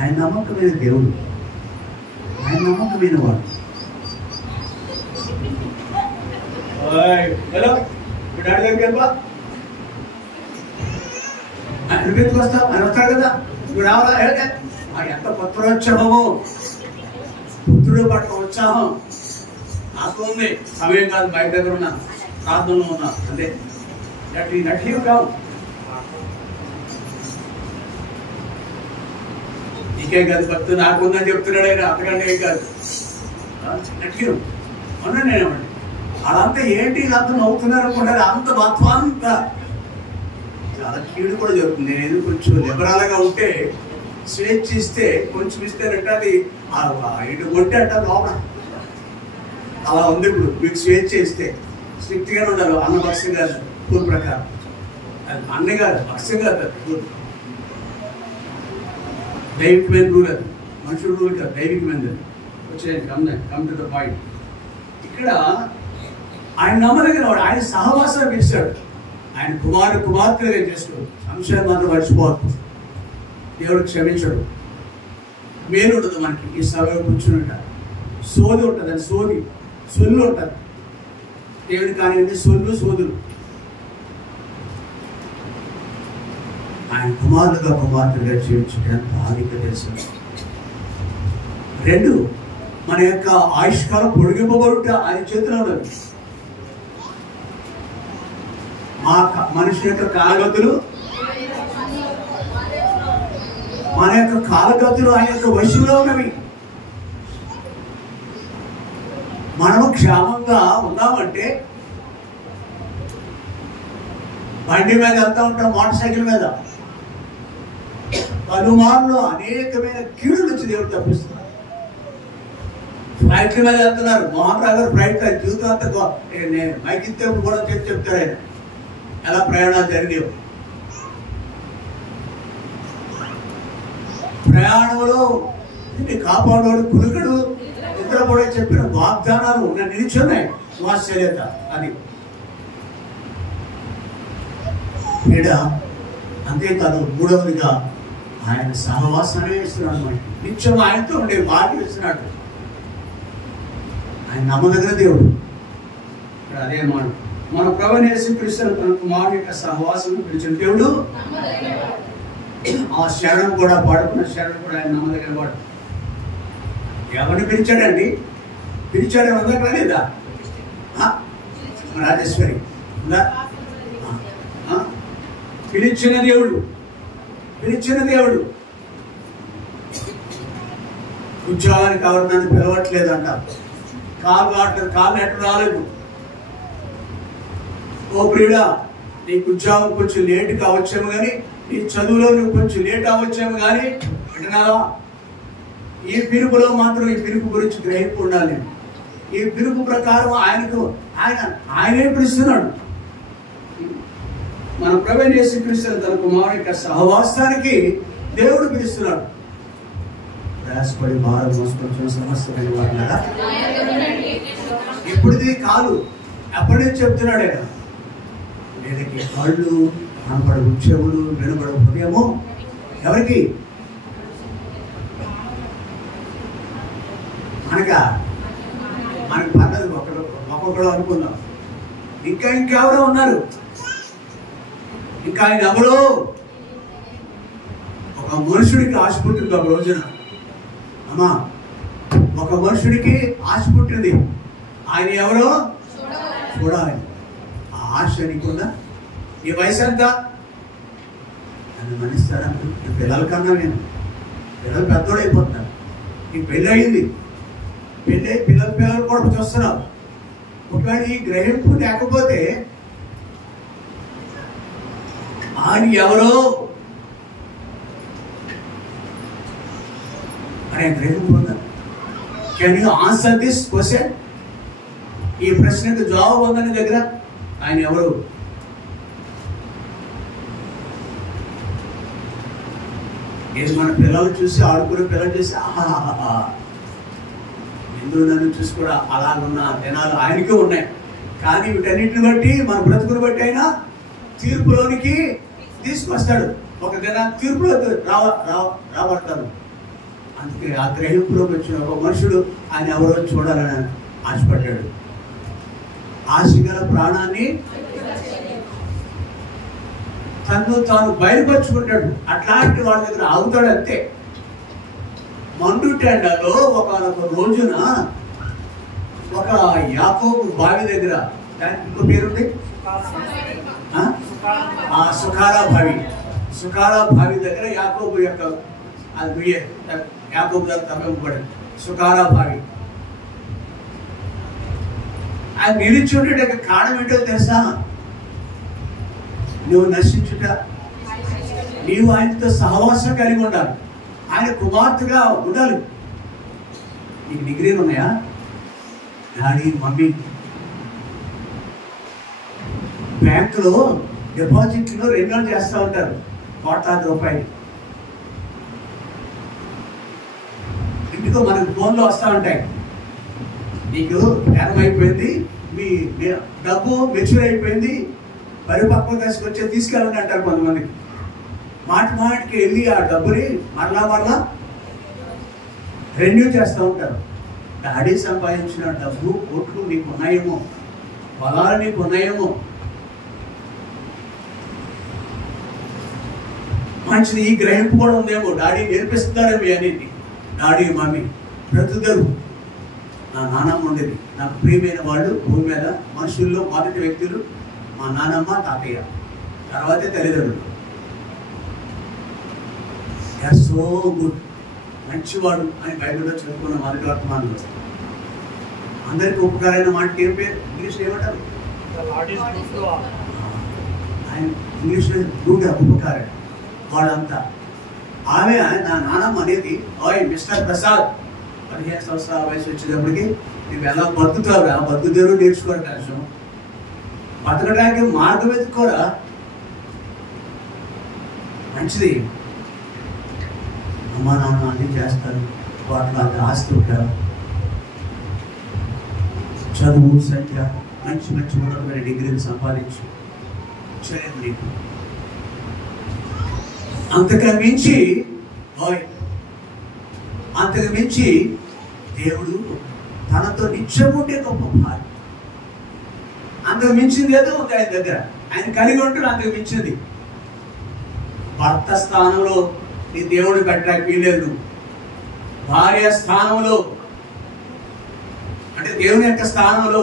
ఆయన నమ్మకమైన దేవుడు, ఆయన నమ్మకమైన వాడు. వస్తావు ఆయన వస్తాడు కదా, ఇప్పుడు రావాలా? ఎంత పుత్రోత్సవము, పుత్రుడు పట్ల ఉత్సాహం నాకు ఉంది. సమయం కాదు, బయట దగ్గర ఉన్నా, ప్రార్థనలో ఉన్నా, అంతే. నటి కావు. నీకే కాదు భక్తు నాకుందని చెప్తున్నాడు ఆయన, అంతకంటే ఏం కాదు. గట్టిగా అవునా నేనేమండి అదంతా ఏంటి ఇదంతా నవ్వుతున్నారు అనుకుంటారు. అంత మత్వాంత చాలా కీడు కూడా జరుగుతుంది. నేను కొంచెం లిబరల్గా ఉంటే స్వేచ్ఛ ఇస్తే కొంచెం ఇస్తేనంటే అది ఇటు కొట్టి అంట లోపల అలా ఉంది. ఇప్పుడు మీకు స్వేచ్ఛ ఇస్తే స్ట్రిక్ట్గానే ఉండాలి. అన్న భక్ష్యం కాదు స్కూల్ ప్రకారం, అది అన్న కాదు భక్ష్యం కాదు, అది దైవికమైన రూల్, అది మనుషుల రూల్ కాదు, దైవికమైనది. వచ్చేయండి కమ్ టు ద పాయింట్. ఇక్కడ ఆయన నమ్మదగిన వాడు, ఆయన సహవాసాన్ని పిలిచాడు. ఆయన కుమార్తెగా చేస్తాడు. సంశయం మాత్రం మర్చిపోవద్దు. దేవుడు క్షమించడు. మేలు ఉంటుంది మనకి ఈ సభలో కూర్చున్నట్ట. సోది ఉంటుంది, అది సొల్లు ఉంటుంది. దేవుడు కానివ్వండి సోదులు. ఆయన కుమార్తెగా జీవించడానికి ఆధిక తెలుసు. 2, మన యొక్క ఆయుష్కాలం పొడిగింపబడుట ఆయన చేతిలో ఉన్నది. మనిషి యొక్క కాలగతులు, మన యొక్క కాలగతులు ఆయన యొక్క వశంలో ఉన్నవి. మనము క్షేమంగా ఉన్నామంటే బండి మీద వెళ్తా ఉంటాం, మోటార్ సైకిల్ మీద. పలుమార్లు అనేకమైన కీడు నుంచి దేవుడు తప్పిస్తున్నారు. ఫ్లైట్ల మీద వెళ్తున్నారు. మోహన్ రావు గారు ఫ్లైట్ జీవితం అంతా మైకితే కూడా చెప్తాడు ఆయన ఎలా ప్రయాణాలు జరిగేవి. ప్రయాణంలో కాపాడోడు కులుకడు ఇతర కూడా చెప్పిన వాగ్దానాలు నిలిచున్నాయి. వాత్సల్యత అది అంతేకాదు. 3వదిగా ఆయన సహవాసాన్ని ఇస్తున్నాడు. మనకి నిత్యం ఆయనతో ఉండే వాటి ఇస్తున్నాడు. ఆయన నమ్మదగిన దేవుడు. అదే మన ప్రభువైన యేసుక్రీస్తు తన కుమారుని యొక్క సహవాసం పిలిచిన దేవుడు. ఆ శరణం కూడా పాడుకున్న శరణం కూడా ఆయన నమ్మదగిన వాడు. ఎవరిని పిలిచాడండి? పిలిచాడే ఉందా లేదా? రాజేశ్వరి ఉందా? పిలిచిన దేవుడు. ఉద్యోగానికి ఎవరు నన్ను పిలవట్లేదు అంటారు. కాళ్ళు ఎట్టు రాలేదు. ఓ ప్రియుడా, నీకు ఉద్యోగం కొంచెం లేట్ కావచ్చేమో కానీ, నీ చదువులో నువ్వు కొంచెం లేట్ అవ్వచ్చేమో కానీ వింటున్నావా? ఈ పిలుపులో మాత్రం ఈ పిలుపు గురించి గ్రహింపు ఉండాలి. ఈ పిలుపు ప్రకారం ఆయనే పిలుస్తున్నాడు. మన ప్రభువైన యేసుక్రీస్తు తన కుమారుని యొక్క సహవాసానికి దేవుడు పిలుస్తున్నాడు. ప్రయాసపడి భారం మోసుకొచ్చిన సమస్యమైన వాడినారా? ఇప్పుడుది కాదు, ఎప్పటి నుంచి చెప్తున్నాడు ఆయన. వీళ్ళకి కళ్ళు, కనపడవు చెవులు, వినపడవు హృదయము. ఎవరికి? మనకి పన్నది ఒక్కొక్కడు అనుకుందాం. ఇంకెవరో ఉన్నారు. ఇంకా ఆయన ఎవరో ఒక మనుషుడికి ఆశ పుట్టింది. ఒక రోజున అమ్మా ఒక మనుషుడికి ఆశ పుట్టింది. ఆయన ఎవరో చూడాలి. ఆ ఆశ నీకుందా? ఈ వయసు ఎంత? నన్ను మనిస్తాడా? ఈ పిల్లల కన్నా పిల్లలు పెద్దోడు అయిపోతున్నారు. ఈ పెళ్ళి అయింది. పిల్లలు కూడా చూస్తున్నావు. ఒకవేళ ఈ గ్రహింపు లేకపోతే ఆయన ఎవరో అనే గ్రహింపు ఉందా? Can you answer this question? ఈ ప్రశ్నకు జవాబు ఉందని దగ్గర ఆయన ఎవరు? ఏది మన పిల్లలు చూసి ఆడుకునే పిల్లలు చూసి ఆహా ఎందుకు నన్ను చూసి కూడా అలాగున్న దినాలు ఆయనకే ఉన్నాయి. కానీ వీటన్నిటిని బట్టి మన బ్రతుకుని బట్టి అయినా తీర్పులోనికి తీసుకొస్తాడు. ఒక దినాన్ని తీర్పులో రాబడతారు. అందుకే ఆ గ్రహింపులోకి వచ్చిన ఒక మనుషుడు ఆయన ఎవరో చూడాలని ఆశపడ్డాడు. ఆశగల ప్రాణాన్ని తను తాను బయలుపరుచుకుంటాడు. అట్లాంటి వాళ్ళ దగ్గర ఆగుతాడు అంతే. మండుటెండలో ఒకనొక రోజున ఒక యాకోబు బావి దగ్గర, దానికి ఇంకో పేరుంది సుఖారా బావి దగ్గర యాకోబు యొక్క అది నువ్వే యాకోబు గారు తప్పబడి సుకారా భావి. ఆయన నిలిచుండే కారణం ఏంటో తెలుసా? నువ్వు నశించుట, నీవు ఆయనతో సహవాసం కలిగి ఉండాలి, ఆయన కుమార్తెగా ఉండాలి. నీకు డిగ్రీలు ఉన్నాయా? డాడీ మమ్మీ బ్యాంకులో డిపాజిట్లో రెన్యూల్ చేస్తూ ఉంటారు, ₹1,00,000. ఇంటికో మనకు ఫోన్లో వస్తూ ఉంటాయి, నీకు టైం అయిపోయింది, మీ డబ్బు మెచ్యూర్ అయిపోయింది, పరిపక్వ దశకు వచ్చే తీసుకెళ్ళండి అంటారు కొంతమందికి. మాటికి వెళ్ళి ఆ డబ్బుని మరలా రెన్యూ చేస్తూ ఉంటారు. డాడీ సంపాదించిన డబ్బు, కోట్లు నీకు ఉన్నాయేమో, పొలాలు నీకు ఉన్నాయేమో, మంచిది ఈ గ్రహింపు కూడా ఉందేమో, డాడీ నేర్పిస్తున్నారేమో అని. డాడీ మమ్మీ బ్రతుకుతారు. నా నాన్నమ్మ ఉండేది, నాకు ప్రియమైన వాళ్ళు భూమి మీద మనుషుల్లో మొదటి వ్యక్తులు మా నాన్నమ్మ తాతయ్య, తర్వాతే తల్లిదండ్రులు. సో గుడ్, మంచివాడు అని బైబిల్లో చదువుకున్న మొదటి వర్తమానంలో. అందరికీ ఉపకారైన మాటకి ఏం పేరు ఇంగ్లీష్లో ఏమంటారు? ఆయన ఇంగ్లీష్లో గుడ్, ఉపకారం. వాళ్ళంతా ఆమె నా నాన్నమ్మ అనేది, ఓయ్ మిస్టర్ ప్రసాద్, 15 సంవత్సరాల వయసు వచ్చేటప్పటికి నువ్వు ఎలా బతుకుతావురా, బతుకుదేరు నేర్చుకోరు కనీసం, బతకడానికి మార్గం ఎత్తుకోరా, మంచిది. అమ్మా నాన్న అన్నీ చేస్తారు, వాటిలో అంత ఆస్తి ఉంటారు, చదువు సంఖ్య మంచి ఉన్నతమైన డిగ్రీలు సంపాదించు, చేయదు నీకు. అంతకు మించి దేవుడు తనతో నిత్యం ఉండే గొప్ప భార్య, అంతకు మించింది ఏదో ఉంది ఆయన దగ్గర. ఆయన కలిగి ఉంటాడు, అంతకు మించింది. భర్త స్థానంలో నీ దేవుడు పెట్టడానికి వీలేదు. భార్య స్థానంలో అంటే దేవుని యొక్క స్థానంలో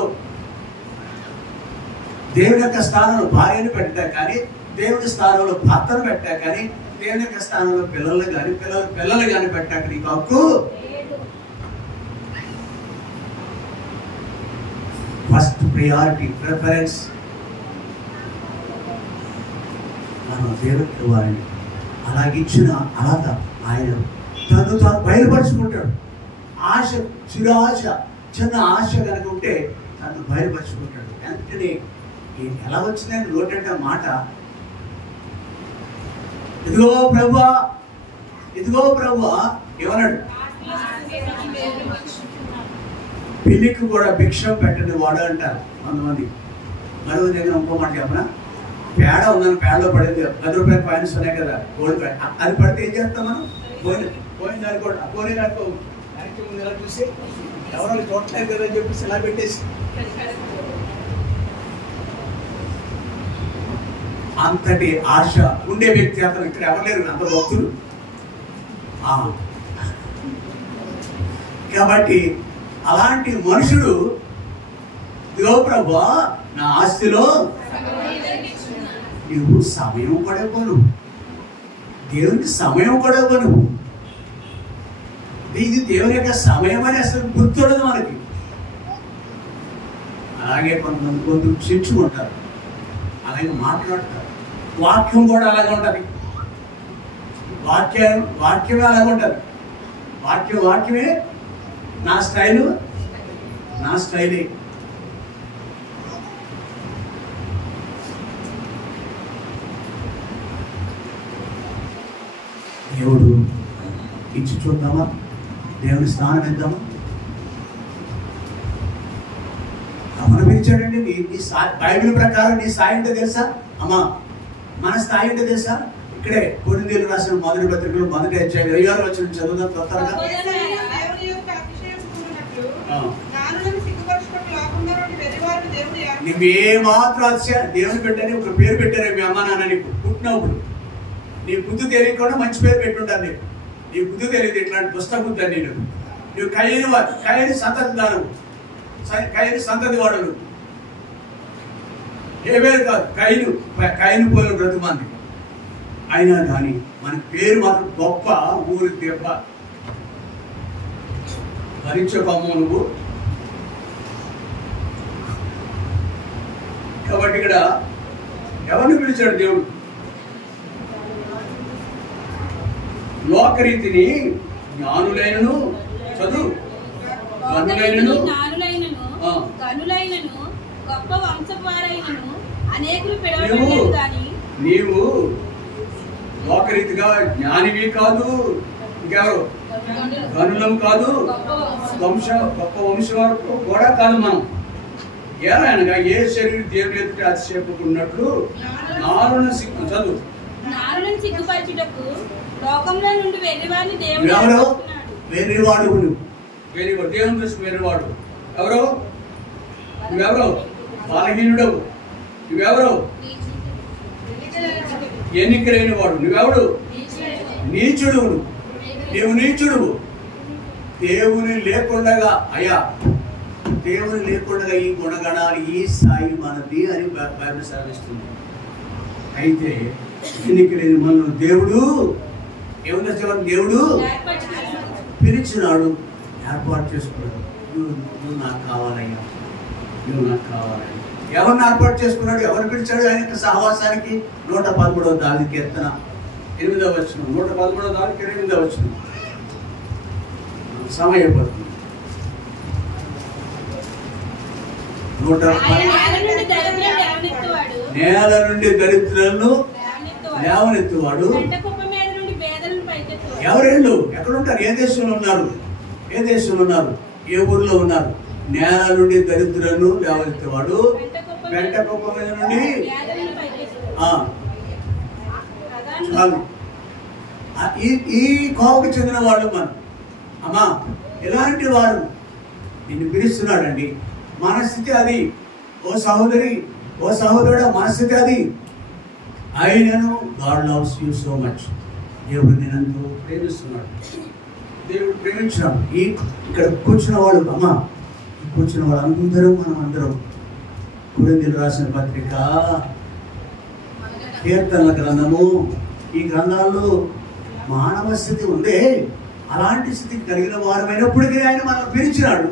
భార్యను పెట్టా కానీ, దేవుని స్థానంలో భర్తను పెట్టా కానీ, దేవుని యొక్క స్థానంలో పిల్లలు కానీ పెట్టాక నీకు హక్కు. ఫస్ట్ ప్రియారిటీ, ప్రిఫరెన్స్ మనం దేవునికి ఇవ్వాలి. అలాగిచ్చిన అర్హత ఆయన తాను బయలుపరుచుకుంటాడు. ఆశ, చిరాశ, చిన్న ఆశ కనుక ఉంటే తను బయలుపరుచుకుంటాడు. వెంటనే ఎలా వచ్చిందని నోటంటే మాట, ఇదిగో ప్రభువా ఏమన్నాడు? పిల్లికి కూడా భిక్షం పెట్టండి వాడు అంటారు కొంతమంది. మరో దగ్గర ఇంకో మాట చెప్పనా, పేడ ఉందని పేడలో పడింది, ₹10 కాయిన్స్ ఉన్నాయి కదా, గోల్డ్ కాయిన్, అది పడితే ఏం చేస్తాం మనం? పోయింది అనుకోండి, పోయిన అనుకో, ముందు ఎలా చూసి ఎవరో చూడలేదు కదా అని చెప్పేసి ఇలా పెట్టేసి, అంతటి ఆశ ఉండే వ్యక్తి అతను ఇక్కడ ఎవరు అంత భక్తులు. కాబట్టి అలాంటి మనుషుడు, ఇదిగో ప్రభువా నా ఆస్తిలో నువ్వు సమయం కూడా ఇవ్వను, దేవునికి సమయం కూడా ఇవ్వను. ఇది దేవుని యొక్క సమయం అని అసలు గుర్తుండదు మనకి. అలాగే కొంతమంది శిక్షుకుంటారు, అలాగే మాట్లాడతారు. వాక్యం కూడా అలాగే ఉంటుంది, వాక్యమే అలాగే ఉంటుంది. వాక్యమే నా స్టైలే. దేవుడు ఇచ్చి చూద్దామా? దేవుని స్థానం ఇద్దామా? మనం పిలిచాడండి. నీ బైబిల్ ప్రకారం నీ స్థాయి ఏంటో తెలుసా అమ్మా? మన స్థాయి ఏంటో తెలుసా? ఇక్కడే కొరింథీయులకు రాసిన మొదటి పత్రికలో 1వ అధ్యాయం 26వ వచనం చదువుదాం త్వరగా. నువ్వేమాత్రం దేవుని పెట్టని ఒక పేరు పెట్టారే మీ అమ్మ నాన్న నీకు పుట్టినప్పుడు. నీ బుద్ధి తెలియకుండా మంచి పేరు పెట్టుంటాను నీకు. నీ బుద్ధి తెలియదు, ఇట్లాంటి పుస్తక బుద్ధి నేను. నువ్వు కయ్యని సంతతి వాడు. ఏ పేరు కాదు, కయ్యను పోయిన బ్రతుమంది. అయినా కానీ మన పేరు మాత్రం గొప్ప ఊరి దెబ్బ. భరించకమ్మ నువ్వు. కాబట్టి ఇక్కడ ఎవరిని పిలిచాడు దేవుడు? లోకరీతిని జ్ఞానులైనను చదువు గనులైనను గొప్ప వంశవారైనను అనేకులు పిలవబడలేదు గాని నీవు లోకరీతిగా జ్ఞానివి కాదు, ఇంకెవరు గనులం కాదు, గొప్ప వంశం వరకు కూడా కాదు. మనం ఎలా అనగా ఏ శరీరం దేవుని ఎదుట అతిశయపడుతున్నట్లు నాలుగు సిగ్గు చదువు నాలుగు సిగ్గుపరచుటకు లోకంలో నుండి వెర్రివాడిని దేవుడు ఎవరు? వెర్రివాడు. వెర్రివాడు దేవుని దృష్టి వెర్రివాడు. ఎవరు? నువ్వెవరు? బలహీనుడవు. నువ్వెవరు? ఎన్నికలేని వాడు. నువ్వెవడు? నీచుడు. నీవు నీచుడు. దేవుని లేకుండగా అయ్యా, దేవుని లేకుండా ఈ గుణగణాలు ఈ స్థాయి మనది అని బైబిల్ సెలవిస్తుంది. అయితే ఎన్నికలేని మనల్ని దేవుడు ఏమన్నా చెప్పాలి? దేవుడు పిలిచినాడు, ఏర్పాటు చేసుకున్నాడు. నువ్వు నాకు కావాలయ్యా, నువ్వు నాకు కావాలయ్యా. ఎవరిని ఏర్పాటు చేసుకున్నాడు? ఎవరు పిలిచాడు? ఆయన యొక్క సహవాసానికి 113వ దాని కీర్తన 8వ వచనం. 113వ దాని 8వ వచనం. సమయం పడుతుంది. నేల నుండి దరిద్రులను లేవనెత్తువాడు. ఎవరెళ్ళు ఎక్కడుంటారు? ఏ దేశంలో ఉన్నారు? ఏ దేశంలో ఉన్నారు? ఏ ఊర్లో ఉన్నారు? నేల నుండి దరిద్రులను లేవనెత్తేవాడు, పెంట కుప్ప మీద నుండి చాలు. ఈ కోవకు చెందిన వాళ్ళు మనం. అమ్మా, ఇలాంటి వారు నిన్ను పిలుస్తున్నాడండి. మన స్థితి అది. ఓ సహోదరి, ఓ సహోదరుడు, మన స్థితి అది. ఆయనను God loves you so much. దేవుడు నేనంతో ప్రేమిస్తున్నాడు. దేవుడు ప్రేమించినాడు. ఇక్కడ కూర్చున్న వాళ్ళు, అమ్మా, కూర్చున్న వాళ్ళందరూ మనం అందరం కొరింథీయులకు రాసిన పత్రిక, కీర్తనల గ్రంథము, ఈ గ్రంథాల్లో మానవ స్థితి ఉందే. అలాంటి స్థితి కలిగిన వారమైనప్పటికీ ఆయన మనం పిలిచినాడు,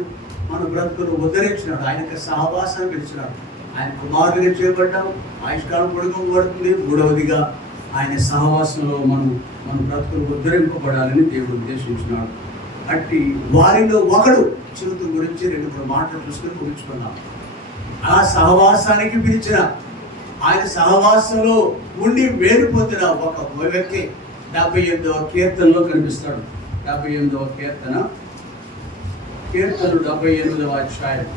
మన బ్రతుకును ఉద్ధరించినాడు, ఆయన యొక్క సహవాసాన్ని పిలిచినాడు. ఆయన కుమారుడిగా చేయబడ్డాం, ఆయుష్కాలం పొడుగబడుతుంది. మూడవదిగా ఆయన సహవాసంలో మన బ్రతుకును ఉద్ధరింపబడాలని దేవుడు ఉద్దేశించినాడు. అట్టి వారిలో ఒకడు జీవితం గురించి 2-3 మాటలు చూసుకుని ముగించుకున్నాం. ఆ సహవాసానికి పిలిచిన, ఆయన సహవాసంలో ఉండి వేరు పొందిన ఒక వ్యక్తి 78వ కీర్తనలో కనిపిస్తాడు. 78వ కీర్తనలు 78వ అధ్యాయం.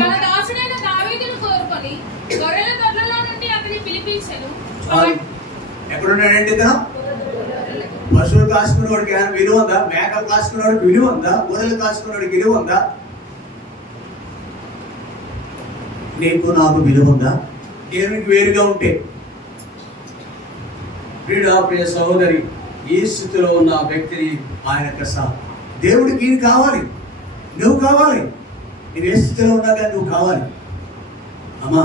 తన దాసుడైన దావీదును కోరుకొని గొర్రెల దొడ్లలో నుండి అతన్ని పిలిపించెను. ఎక్కడున్నాడంటే ఇతను? పశువులు కాసుకున్నవాడికి విలువ ఉందా? మేకలు కాసుకున్నవాడికి విలువ ఉందా? గొర్రెలు కాసుకున్నవాడికి విలువ ఉందా? నీకు నాకు విలువ ఉందా? దేవునికి వేరుగా ఉంటే. ప్రియ సహోదరి, ఈ స్థితిలో ఉన్న వ్యక్తిని ఆయన దేవుడికి ఈయన కావాలి, నువ్వు కావాలి. నువ్వు ఏ స్థితిలో ఉన్నా కానీ నువ్వు కావాలి. అమ్మా,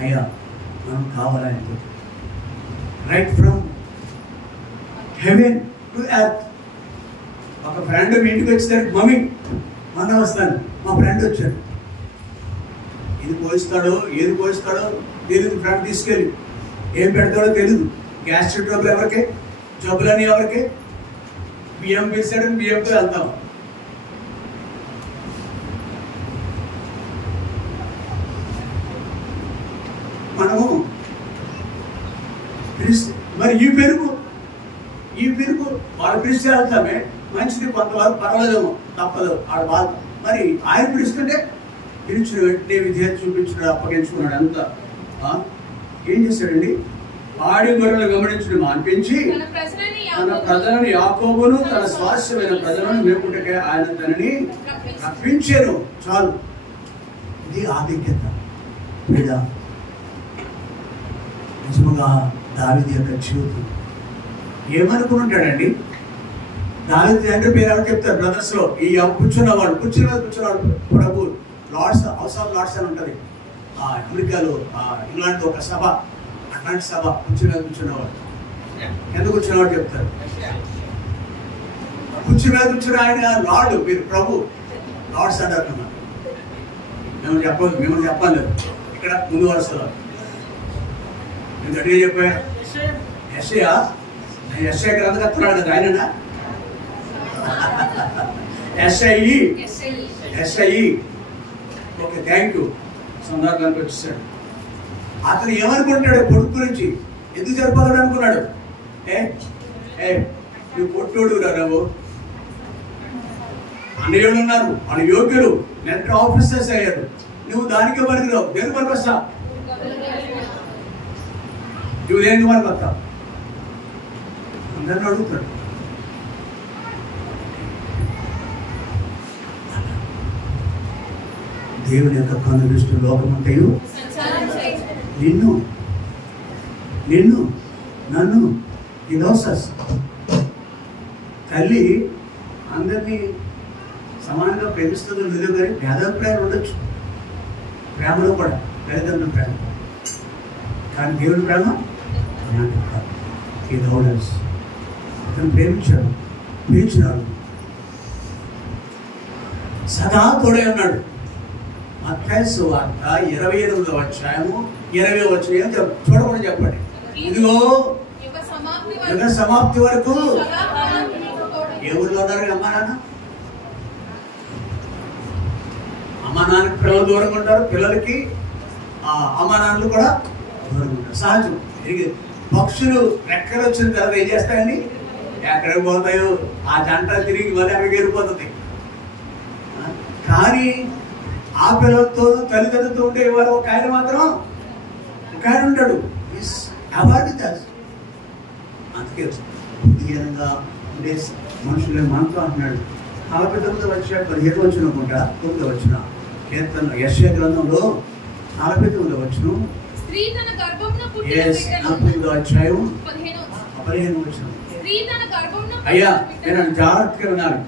అయ్యా, మనం కావాలని right from heaven to earth. ఒక ఫ్రెండ్ మీ ఇంటికి వచ్చేసరికి, మమ్మీ మొన్న వస్తాను, మా ఫ్రెండ్ వచ్చాడు, ఏది పోయిస్తాడో తెలియదు. ఫ్రెండ్ తీసుకెళ్ళి ఏం పెడతాడో తెలియదు. గ్యాస్ట్రిక్ ట్రబుల్ ఎవరికి, జబ్బులని ఎవరికి, బియ్యం పిలిచాడు, బియ్యంతో వెళ్తాం. మనము మరి ఈ పెరుగు వాళ్ళు పిలిస్తే వెళ్తామే, మంచిది, కొంతవరకు పర్వాలేదేమో, తప్పదు, ఆడ బాధ. మరి ఆయన పిలుస్తుంటే పిలిచిన వెంటనే విధేయత చూపించున్నాడు, అప్పగించుకున్నాడు. అంతా ఏం చేశాడండి? పాడి గొర్రెలు గమనించడం మాన్పించి తన ప్రజలను, యాకోబును తన స్వాస్థ్యమైన ప్రజలను మేపుటకే ఆయన తనని రప్పించారు. చాలు, ఇది ఆధిక్యత. నిజముగా దావీదు యొక్క జీవితం ఏమనుకుని ఉంటాడండి? దావీదు తండ్రి పేరు ఎవరు చెప్తారు బ్రదర్స్ లో? ఈ కూర్చున్నవాడు ప్రభు లార్డ్స్, హౌస్ ఆఫ్ లార్డ్స్ అని ఉంటుంది అమెరికాలో, ఇంగ్లాండ్ ఒక సభ, అట్లాంటి సభ కూర్చున్నవాడు. ఎందుకు కూర్చున్నవాడు చెప్తారు. కూర్చున్న ఆయన లార్డ్, మీరు ప్రభు లార్డ్స్ అంటారు. మిమ్మల్ని చెప్పాలి ఇక్కడ ముందు వరుసలో నేను గట్టిగా చెప్పాను. ఎస్ఐ గ్రంథకర్తన్నాడు కదా ఆయననా? SI okay, thank you. సందర్భానికి వచ్చేసాడు. అతను ఏమనుకుంటాడు కొడుకు గురించి? ఎందుకు సరిపోతాడు అనుకున్నాడు? నువ్వు పొట్టోడు రావు, అన్నయ్యలు ఉన్నారు, వాళ్ళు యోగ్యులు, నెట్ ఆఫీసర్స్ అయ్యారు, నువ్వు దానికే పనికిరావు. దేని పనికి వస్తా? నువ్వు దేనికి పనికి వస్తావు? అందరిని అడుగుతాడు. దేవుని యొక్క కనుదృష్టి లోకమంతయు నిన్ను నన్ను ఈ లోసస్ తల్లి అందరినీ సమానంగా ప్రేమిస్తుందో లేదో కానీ భేదాభిప్రాయాలు ఉండొచ్చు. ప్రేమలో కూడా తల్లిదండ్రుల ప్రేమ, కానీ దేవుని ప్రేమ అలాంటి కాదు. ఈ లవ్డర్స్ అతను ప్రేమించినాడు, సదా తోడే ఉన్నాడు. మత్తయి సువార్త 28వ అధ్యాయము 20వ వచనం చూడకుండా చెప్పండి. ఇదిగో యుగ సమాప్తి వరకు ఏ ఊళ్ళో ఉన్నారు అమ్మా నాన్న? అమ్మా నాన్నకి పిల్లలు దూరంగా ఉంటారు, పిల్లలకి అమ్మా నాన్నలు కూడా దూరంగా ఉంటారు. సహజం. పక్షులు రెక్కలు వచ్చిన తర్వాత ఏం చేస్తాయండి? ఎక్కడికి పోతాయో ఆ జంట తిరిగి మళ్ళీ అవి గెలిపోతుంది. కానీ ఆ పిల్లలతో తల్లిదండ్రులతో ఉండేవారు ఒక ఆయన మాత్రం ఒక ఆయన ఉంటాడు. అందుకే బుద్ధిహీనంగా ఉండే మనుషులే మనతో అంటున్నాడు. 49వ అధ్యాయం 15వ వచనం అనుకుంటా, 9వ వచనం కీర్తన యెషయా గ్రంథంలో 49వ వచనం. 49వ అధ్యాయం 15వ వచనం. అయ్యా నేను జాగ్రత్తగా వినాలి.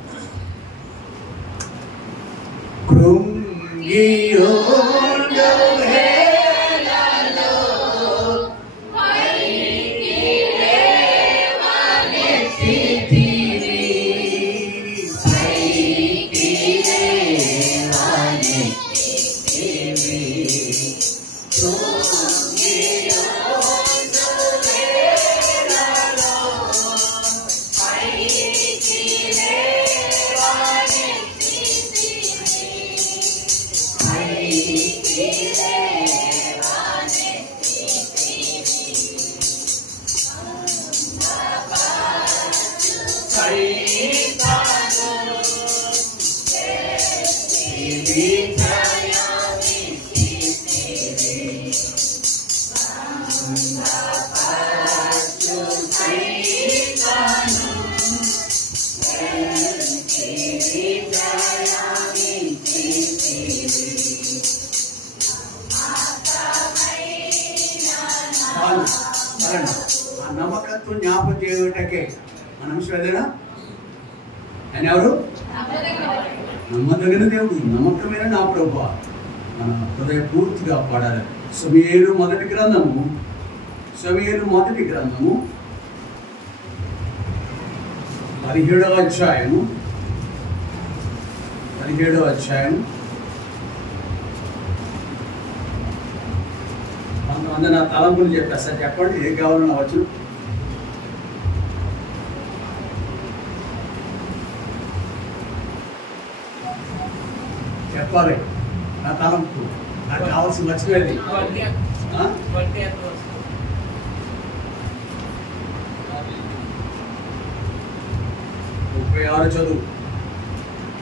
ఆ నమ్మకంతో జ్ఞాపకం చేయటకే మనం శ్రద్ధనా? ఆయన ఎవరు? నమ్మదగిన దేవుడు, నమ్మకమైన నా ప్రభువా. మన హృదయ పూర్తిగా పాడాలి. సమూయేలు మొదటి గ్రంథము 17వ అధ్యాయము 17వ అధ్యాయం కొంతమంది నా తలంపులు చెప్పా సార్, చెప్పండి ఏం కావాలో నా వచ్చు. చెప్పాలి నా తలంపు, నాకు కావాల్సిన వచ్చినది. 36 చదువు.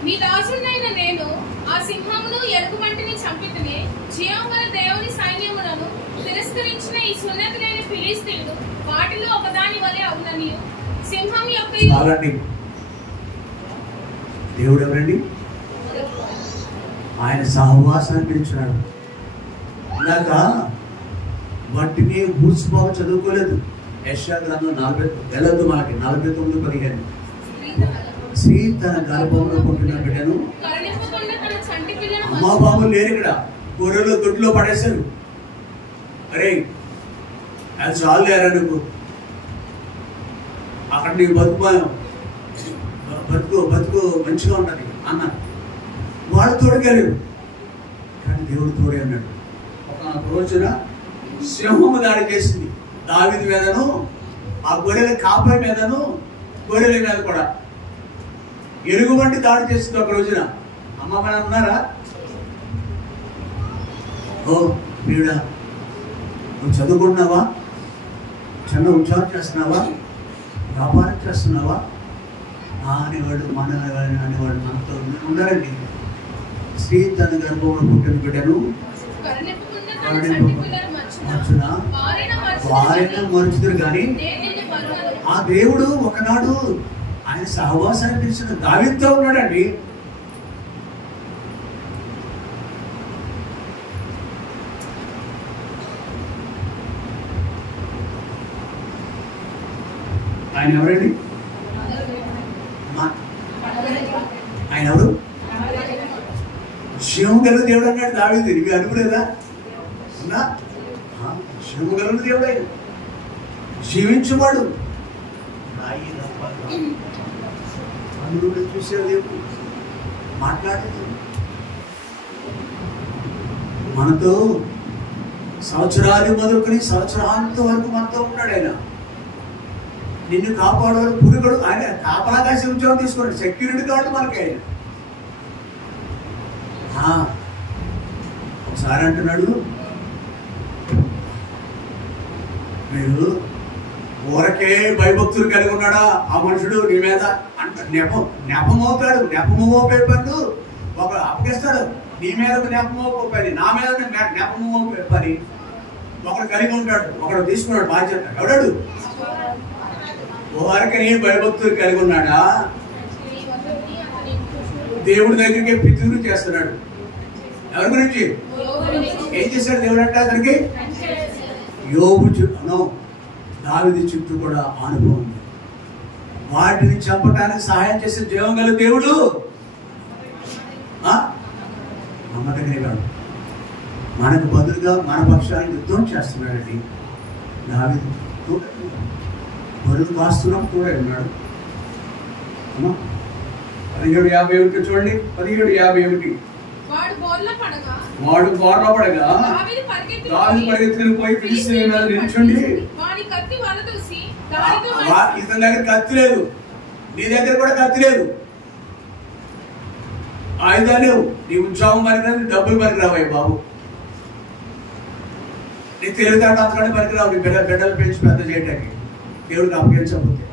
మీ దాసుడైన నేను ఆ సింహమును ఎలుగుబంటిని చంపితిని, జీవముగల దేవుని సైన్యములను తిరస్కరించిన ఈ సున్నతి లేని ఫిలిస్తీయుడు వాటిలో ఒకదాని వలె అవుననియు సింహం యొక్క దేవుడు ఎవరండి? ఆయన సహవాసాన్ని పెంచాడు. ఇలాగా వాటిని బూసిపోక చదువుకోలేదు. యెషయా గ్రంథం 49:15 స్త్రీ తన గర్భంలో పుట్టిన బిడ్డను అమ్మా బాబు లేరు ఇక్కడ, గొర్రెలు దొడ్లో పడేశారు. అరే అది చాలు లేరా నువ్వు, అక్కడ నీకు బతుకు మంచిగా ఉన్నది అన్నారు. వాళ్ళు తోడుకెళ్ళారు, కానీ దేవుడు తోడే అన్నాడు. ఒక రోజున సింహము దాడి చేసింది దావీదు మీదను, ఆ గొర్రెల కాపరి మీదను, గొర్రెల మీద కూడా ఎలుగుబంటి దాడి చేసింది ఒక రోజున. అమ్మ మన ఉన్నారా? ఓ వీడా, నువ్వు చదువుకుంటున్నావా, చిన్న ఉద్యోగం చేస్తున్నావా, వ్యాపారం చేస్తున్నావా అనేవాడు, అనేవాడు మనతో ఉన్నారండి. స్త్రీ తన గర్భంలో పుట్టిన బిడ్డను వారైనా మరుచుతారు. కానీ ఆ దేవుడు ఒకనాడు ఆయన సహవాసాన్ని పిలిచిన దావీదుతో ఉన్నాడండి. ఆయన ఎవరండి? ఆయన ఎవరు? శివం గల దేవుడు అన్నాడు దావీదు. ఇవి అనుకునేదా? ఉన్నా శివం గల దేవుడు, ఆయన జీవించువాడు. చూసే దేవుడు మాట్లాడేది మనతో, సంవత్సరాలు మొదలుకొని సంవత్సరాంత వరకు మనతో ఉన్నాడు. ఆయన నిన్ను కాపాడేవాడు, పురుగుడు. ఆయన కాపలాదాసి ఉద్యోగం తీసుకోండి, సెక్యూరిటీ గార్డు మనకి ఆయన. ఒకసారి అంటున్నాడు, మీరు ఊరకే భయభక్తులు కలిగి ఉన్నాడా ఆ మనుషుడు నీ మీద అంట నెపమోపాడు. నెపమోపే పని ఒక అప్పగిస్తాడు, నీ మీద నెపమోపే పని, నా మీద నెపమోపే పని ఒకడు కలిగి ఉంటాడు, ఒకడు తీసుకున్నాడు బాధ్యత. ఎవడాడు? ఊరకని భయభక్తులు కలిగి ఉన్నాడా? దేవుడి దగ్గరికి పితృ చేస్తున్నాడు. ఎవరి గురించి? ఏం చేశాడు దేవుడు అంటే అతనికి? యోబు దావీదు చుట్టూ కూడా అనుభవం ఉంది. వాటిని చంపడానికి సహాయం చేసే జీవం గల దేవుడు నమ్మదగినవాడు. మనకు బదులుగా మన పక్షాన్ని యుద్ధం చేస్తున్నాడండి దావీదు. బరువు కాస్తున్నాం కూడా ఉన్నాడు. 17:51 చూడండి. 17:51 వాడు బోర్ల పడగా దావీదు పరిగెత్తుకుని పోయి ఫిలిష్తీయుల మీద నిల్చుండి, ఇతని దగ్గర కత్తి లేదు, నీ దగ్గర కూడా కత్తి లేదు, ఆయుధాలు లేవు, నీ ఉద్యోగం పనికిరాదు, డబ్బులు పనికిరావు బాబు, నీ తెలివితేట అంతకంటే పనికిరావు, నీ బిడ్డలు పెంచి పెద్ద చేయడానికి దేవుడికి అప్పగించకపోతే.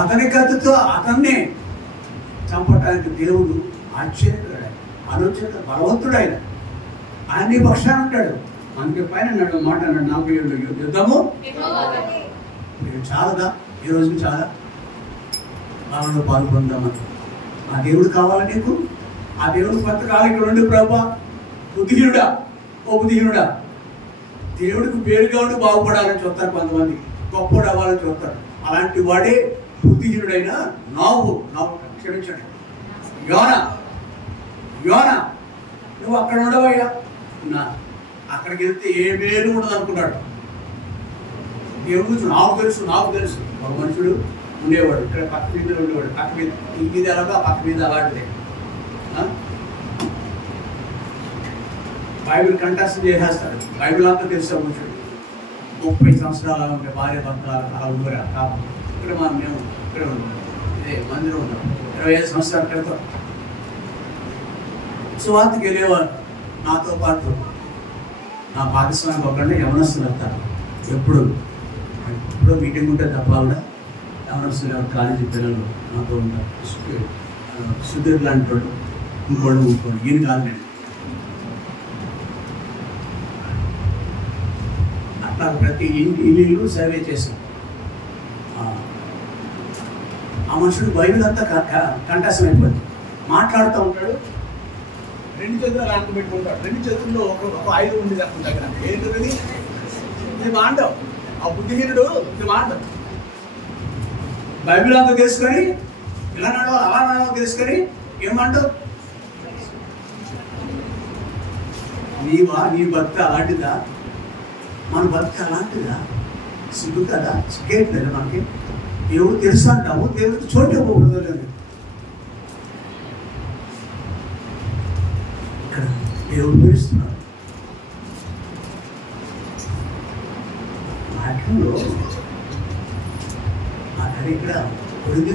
అతని కత్తితో అతన్నే చంపటానికి దేవుడు ఆశ్చర్యకరుడు, ఆలోచన బలవంతుడు. ఆయన పక్షాన ఉంటాడు. అందుకే పైన అన్నాడు మాట అన్నాడు, 40 ఏళ్ళు యుద్ధము చాలదా? ఈ రోజు చాలా బాగా పాల్పొందామని. ఆ దేవుడు కావాలా నీకు? ఆ దేవుడు కొంతకాలం ఇక్కడ ఉండి ప్రభా బుద్ధిహీనుడా, ఓ బుద్ధిహీనుడా, దేవుడికి పేరుగా ఉండి బాగుపడాలని చూస్తారు కొంతమంది, గొప్పడు అవ్వాలని చూస్తారు. అలాంటి వాడే బుద్ధిహీనుడైన నావు క్షమించండి. యోనా నువ్వు అక్కడ ఉండవయ్యా, అక్కడికి వెళ్తే ఏ మేలు ఉండదు అనుకున్నాడు. దేవుడు నాకు తెలుసు ఒక మనుషుడు ఉండేవాడు, ఇక్కడ పక్క మీద ఉండేవాడు, పక్క మీద ఈ మీద ఎలాగా పక్క మీద అలాంటిదే. బైబిల్ కంఠస్థం చేసేస్తాడు, బైబిల్ అంతా తెలుసు మనుషుడు. 30 సంవత్సరాలు ఉంటే భార్య భర్త అలా ఉండరా కాదు. ఇక్కడ మేము ఇక్కడ ఉన్నాం, ఇదే మందిరం ఉన్నాం, 25 సంవత్సరాల క్రితం సువార్తకి వెళ్ళేవారు. నాతో పాటు నా పాకిస్తాన్ ఒకళ్ళని యవనస్తులు వెళ్తారు. ఎప్పుడు మీటింగ్ ఉంటే తప్ప కూడా యవనస్తులు కాలేజీ పిల్లలు నాతో ఉంటారు. సుధీర్ లాంటి వాడు ఇంకోడు ఈయన కాదు. అట్లా ప్రతి ఇల్లు సర్వే చేశాం. ఆ మనుషుడు బైబిల్ అంతా కంఠస్థం అయిపోయింది. మాట్లాడుతూ ఉంటాడు, రెండు చేతులు అలా అంక పెట్టుకుంటాడు. రెండు చేతుల్లో ఒక ఆయుధం ఉంది అక్కడ దగ్గర. ఏంటది? ఇది మాండం. ఆ బుద్ధిహీనుడు ఇది మాండం. బైబిల్ అంతా తెలుసుకొని ఇలా నడవాలి అలా నడవాలి తెలుసుకొని ఏమంటావు? నీ భక్తి అలాంటిదా? మన భక్తి అలాంటిదా? సిగ్గు కదా? సిగ్గేట్లేదా మనకి? దేవుడు తెలుసు అంటాము, దేవుడికి చోటు ఇవ్వకూడదు. ఇక్కడ దేవుడు పిలుస్తున్నాడు. వాక్యంలో అక్కడ ఇక్కడ కొడుకు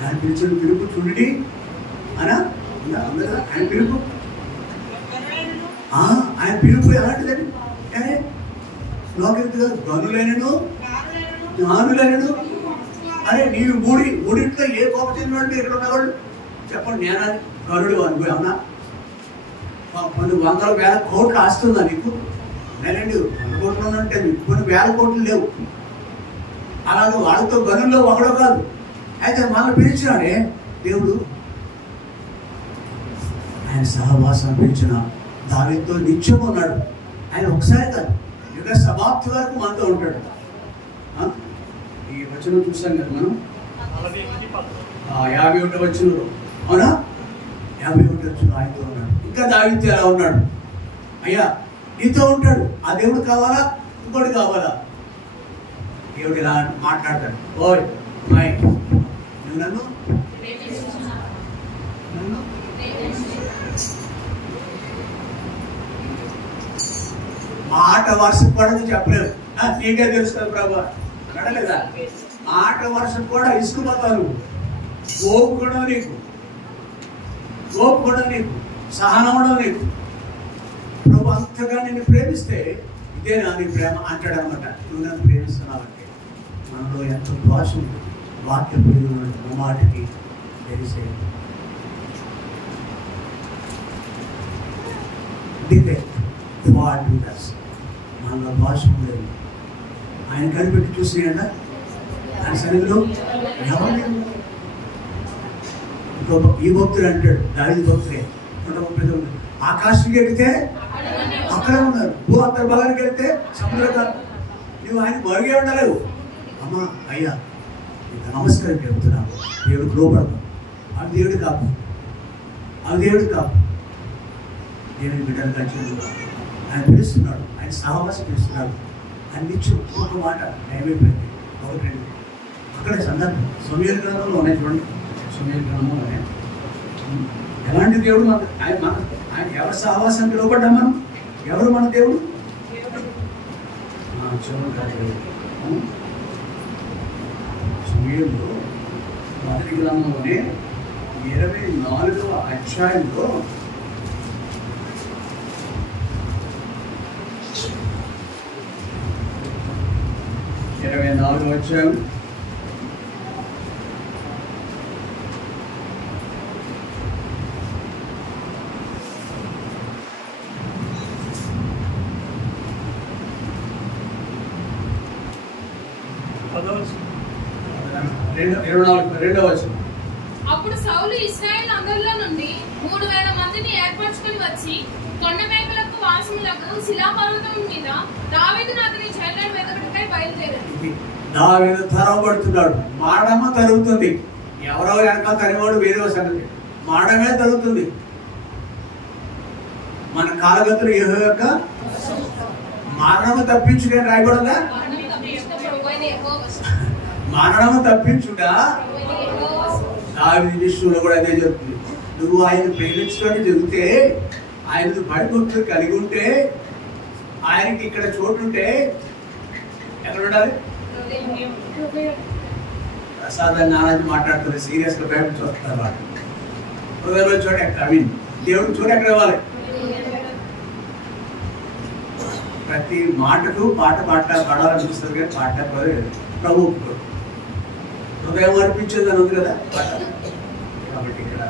ఆయన పిలిచిన పిలుపు చూడండి అనా అందరూ ఆయన పిలుపు. ఆయన పిలుపు ఎలాంటిదని? లోకెత్తుగా గనులైనను జ్ఞానులైనను. అరే నీవు మూడింట్లో ఏ కోప చెందినవాడు ఎక్కడ ఉన్నవాళ్ళు చెప్పండి. జ్ఞానాన్ని గనుడు అనుకో. అవునా? కొన్ని వందల వేల కోట్లు ఆస్తుందా నీకు? నేనండి 100 కోట్లు ఉన్నట్టే కొన్ని వేల కోట్లు లేవు. అలాగే వాళ్ళతో గనుల్లో ఒకడో కాదు. అయితే మనం పిలిచినాడే దేవుడు. ఆయన సహవాసం పిలిచిన దానితో నిత్యం ఉన్నాడు. ఆయన ఒకసారి కాదు, యుగ సమాప్తి వరకు మనతో ఉంటాడు. ఈ వచనం చూసాం కదా మనం 51వ వచనంలో. అవునా? 51వ వచనం ఆయనతో ఉన్నాడు. ఇంకా దావీదు ఎలా ఉన్నాడు? అయ్యా నీతో ఉంటాడు. ఆ దేవుడు కావాలా? ఇంకోటి కావాలా? దేవుడు ఇలా మాట్లాడతాడు. ఓయ్ మై నువ్వు నన్ను మాట వర్షం పడదు చెప్పలేదు. నీకే తెలుసు కదా ప్రభా అడలేదా? మాట వర్షం కూడా ఇసుకుపోతాను. ఓపు కూడా నీకు, ఓపు కూడా నీకు, సహనం కూడా నీకు. ప్రభు అంతగా నిన్ను ప్రేమిస్తే ఇదేనా నీ ప్రేమ అంటాడు అనమాట. నువ్వు నన్ను ప్రేమిస్తున్నావంటే మనలో ఎంత భాష ఉంది. వాక్య ప్రియుడు మాటకి తెలిసే డిబేట్ ఫాట్ విత్ us. మనలో భాష ఉండేది. ఆయన కనిపెట్టి చూసినాయట ఆయన సన్నిధిలో ఎవరు? ఈ భక్తుడు అంటాడు, దావీదు భక్తుడే 139. ఆకాశం ఎక్కితే అక్కడ ఉన్నారు, భూ అంతర్భాగానికి వెళ్తే సముద్రకాలం. నువ్వు ఆయన బరిగే ఉండలేవు. అమ్మా అయ్యా నీకు నమస్కారం చెప్తున్నాను. దేవుడికి లోపడతాం. అది దేవుడు కాపు, అది దేవుడు కాపు. దేవుని బిడ్డలు కలిసి ఆయన పిలుస్తున్నాడు. ఆయన సహవాసం పిలుస్తున్నాడు. ఆయన నిత్యం ఒక మాట ఏమైపోయింది. ఒకటి అక్కడ సందర్భం సమూయేలు గ్రంథంలో ఉన్నాయి చూడండి. సమూయేలు గ్రంథంలో ఉన్నాయి. ఎలాంటి దేవుడు మన ఆయన ఎవరి సహవాసానికి లోపడ్డా మనం? ఎవరు మన దేవుడు? సమూయేలు మొదటి గ్రంథంలోనే 24వ అధ్యాయంలో 24వ అధ్యాయం 22వ వచనం. అప్పుడు సౌలు ఇశ్రాయేలు అందరిలో నుండి 3000 మందిని ఏర్పరచుకొని వచ్చి కొండ మేకలకు వాసములకు శిలాపర్వతం మీద దావీదును అతని చెల్లెలు వెతకటకై బయలుదేరాడు. దావీదు తరవబడుతున్నాడు. మాడమ తరుగుతుంది. ఎవరో వెనక తరివాడు వేరే సంగతి. మాడమే తరుగుతుంది. మన కాలగతులు యెహోవా యొక్క మరణము తప్పించుగా రాయకూడదా? మరణము తప్పించుగా దావీదు విషయంలో కూడా అదే చెప్తుంది. నువ్వు ఆయన ప్రేమించుకొని జరిగితే, ఆయనకు భయభక్తులు కలిగి ఉంటే, ఆయనకి ఇక్కడ చోటు ఉంటే ఎక్కడ ఉండాలి? ప్రసాదాన్ని నారాజు మాట్లాడుతుంది. సీరియస్ గా ప్రేమించి వస్తారు వాళ్ళు. హృదయంలో చోటు ఎక్కడ? ఐ మీన్ దేవుడికి చోటు ఎక్కడ ఇవ్వాలి? ప్రతి మాటకు పాట పాడాలనిపిస్తుంది కానీ పాడలేదు. ప్రభు హృదయం అర్పించేది అని ఉంది కదా పాట. కాబట్టి ఇక్కడ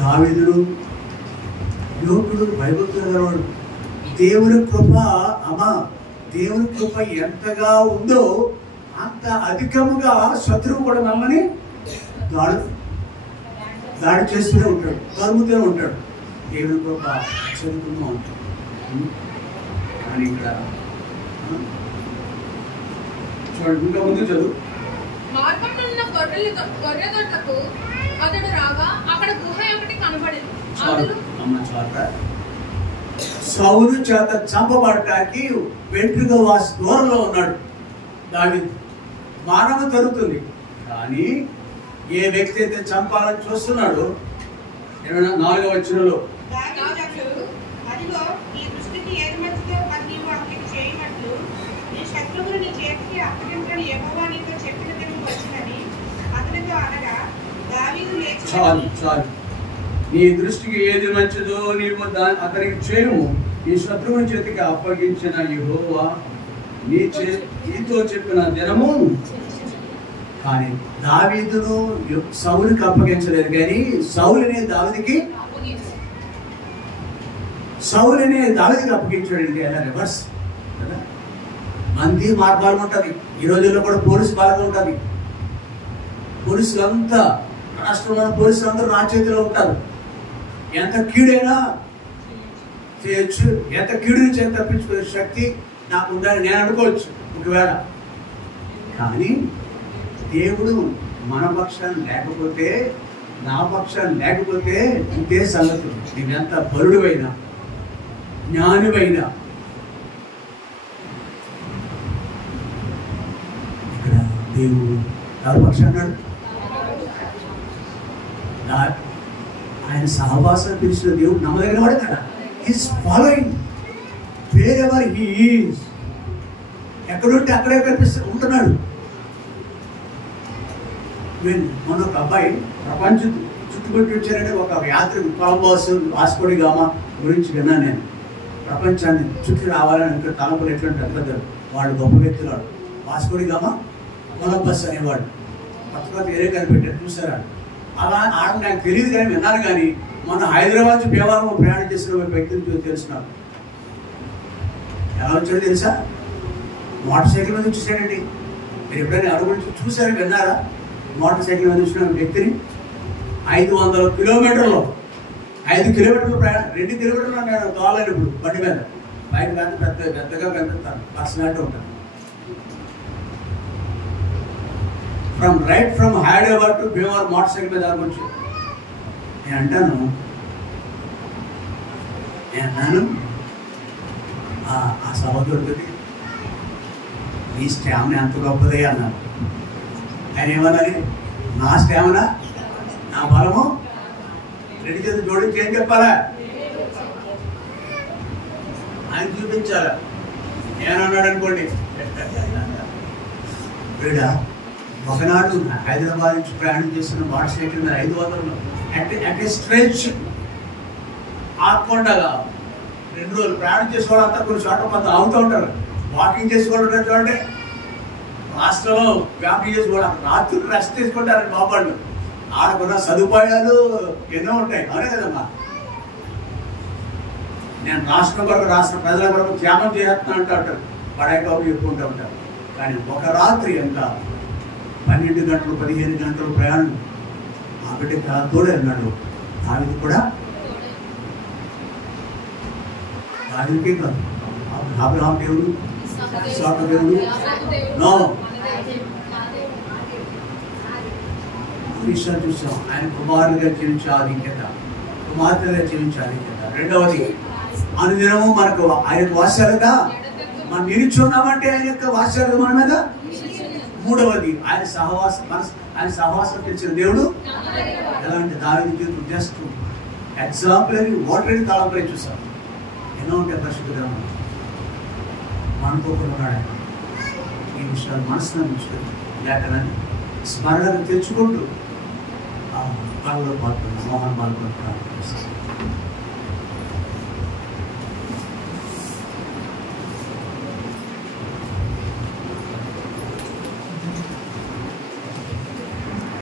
దావీదుడు యువకుడు, భయభక్తులు గలవాడు. దేవుని కృప దేవుని కృప ఎంతగా ఉందో అంత అధికముగా శత్రువు కూడా మమ్మల్ని దాడు. దాడి చేస్తూనే ఉంటాడు, తరుగుతూనే ఉంటాడు. దేవుని కృప చదువుతూనే ఉంటాడు. కానీ ఇక్కడ చూడండి, ఇంకా ముందు చదువు. మార్గంలో ఉన్న గొర్రె దొడ్లకు అతడు రాగా అక్కడ గుహ ఒకటి కనబడింది. సౌలు చేత చంపబడటానికి వెంట్రుక వాసి దూరంలో ఉన్నాడు దావీదు. మానవ జరుగుతుంది, కానీ ఏ వ్యక్తి అయితే చంపాలని చూస్తున్నాడో 24వ వచనంలో అదిగో నీ దృష్టికి ఏది మంచిదో అది నీవు అతనికి చేయనట్లు నీ శత్రువులు నీ చేతికి అప్పగించని యెహోవా నీతో చెప్పిన దినం వచ్చినని అతనితో అనగా దావీదు లేచి చాలు నీ దృష్టికి ఏది మంచిదో నీవు అతనికి చేయము, నీ శత్రువుని చేతికి అప్పగించిన యెహోవా నీతో చెప్పిన దినము. కానీ దావీదును సౌలుకి అప్పగించలేదు, కానీ సౌలునే దావీదుకి అప్పగించాడు. ఎలా రివర్స్ కదా. మంది మార్గాలు ఉంటుంది, ఈ రోజుల్లో కూడా పోలీసు మార్గం ఉంటుంది. పోలీసులంతా రాష్ట్రంలో పోలీసులందరూ నా చేతిలో ఉంటారు. ఎంత కీడైనా చేయొచ్చు, ఎంత కీడు నుంచి తప్పించుకునే శక్తి నాకు ఉందని నేను అనుకోవచ్చు ఒకవేళ. కానీ దేవుడు మన పక్షాన్ని లేకపోతే, నా పక్షాన్ని లేకపోతే ఇంతే సంగతులు. నీవెంత బలుడువైనా జ్ఞానివైనా, ఇక్కడ దేవుడు నా పక్షాన్ని ఆయన సహవాసం పిలిచిన దేవుడు నమ్మదగిన వాడు కదా. He's following wear ever he is. ఎక్కడుంటే అక్కడే ఉంటున్నాడు. మొన్న ఒక అబ్బాయి ప్రపంచం చుట్టుముట్టి వచ్చారంటే ఒక యాత్రి కొలంబస్, వాస్కోడి గామా గురించి విన్నాను నేను. ప్రపంచాన్ని చుట్టూ రావాలని ఇంకా తలంపులు ఎట్లుంటే పెద్దలు వాడు గొప్ప వ్యక్తులు. వాస్కోడి గామా, కొలంబస్ అనేవాడు కొత్త వేరే కనిపెట్టారు, చూసారా? అలా ఆడ నాకు తెలియదు కానీ విన్నాను. కానీ మొన్న హైదరాబాద్ భీమవరం ప్రయాణం చేసిన వ్యక్తిని తెలుసున్నాను. ఎలా వచ్చాడో తెలుసా? మోటార్ సైకిల్ మీద చూసాడండి. మీరు ఎప్పుడైనా ఎవరి గురించి చూసారా, విన్నారా? మోటార్ సైకిల్ మీద చూసిన వ్యక్తిని 500 కిలోమీటర్లు 5 కిలోమీటర్లు ప్రయాణం, 2 కిలోమీటర్లు నేను తోలని ఇప్పుడు బండి మీద బయట పెద్దగా కనిపిస్తాను, పర్సనాలిటీ ఉంటాను. From Hyderabad to Bhimavaram motor cycle మీద వచ్చి నేను అంటాను ఆ సహోదరుడితో, నీ స్టామినా ఎంత గొప్పదే అన్నాను. ఆయన ఏమన్నది? నా స్టామినా, నా బలము 2 చేతులు జోడించి ఏం చెప్పాలా? ఆయన చూపించాలా? నేనన్నాడు అనుకోండి, వీడా ఒకనాడు హైదరాబాద్ నుంచి ప్రయాణం చేస్తున్న మోటార్ సైకిల్ మీద 500 అట్ స్ట్రెచ్ ఆకుండా 2 రోజులు ప్రయాణం చేసేవాళ్ళంతా కొన్ని చోట్ల కొంత ఆగుతూ ఉంటారు. వాకింగ్ చేసుకోవడం చూడండి, రాష్ట్రంలో వాకింగ్ చేసుకోవడం, రాత్రి రెస్ట్ తీసుకుంటారండి బాబాళ్ళు. ఆడకున్న సదుపాయాలు ఎన్నో ఉంటాయి, అవునే కదమ్మా. నేను రాష్ట్రం కొరకు, రాష్ట్ర ప్రజల కొరకు త్యాగం చేస్తున్నా అంటారు, పడాయికాపు చెప్పుకుంటూ ఉంటారు. కానీ ఒక రాత్రి ఎంత 12 గంటలు 15 గంటలు ప్రయాణం ఆ బిడ్డ తోడే అన్నాడు. దానికి కూడా దానికే కాదు, అబ్రహాం దేవుడు, ఇస్సాకు దేవుడు, నో విషయాలు చూసాం. ఆయన కుమారుడిగా జీవించే ఆధిక్యత, కుమార్తెగా జీవించే ఆధిక్యత. రెండవది, అనుదినము మనకు ఆయన వాస్యాలుగా మనం నిలుచున్నామంటే ఆయన యొక్క వాస్యాలు మన మీద. మూడవది, ఆయన సహవాసం తెలిసిన దేవుడు. ఎలాంటి దావీదు జీవితం జస్ట్ ఎగ్జాంపులరీ ఓటరీ కాలంపై చూసాం. ఎన్నో ఉంటాయి పరిశుద్ధ గ్రంథం. అనుకోకుండా ఉన్నాడు. ఈ విషయాలు మనసులో ఉంచుకొని లేఖనాన్ని స్మరణను తెచ్చుకుంటూ వాళ్ళలో పాల్గొన్న మోహన్ పాల్గొన్న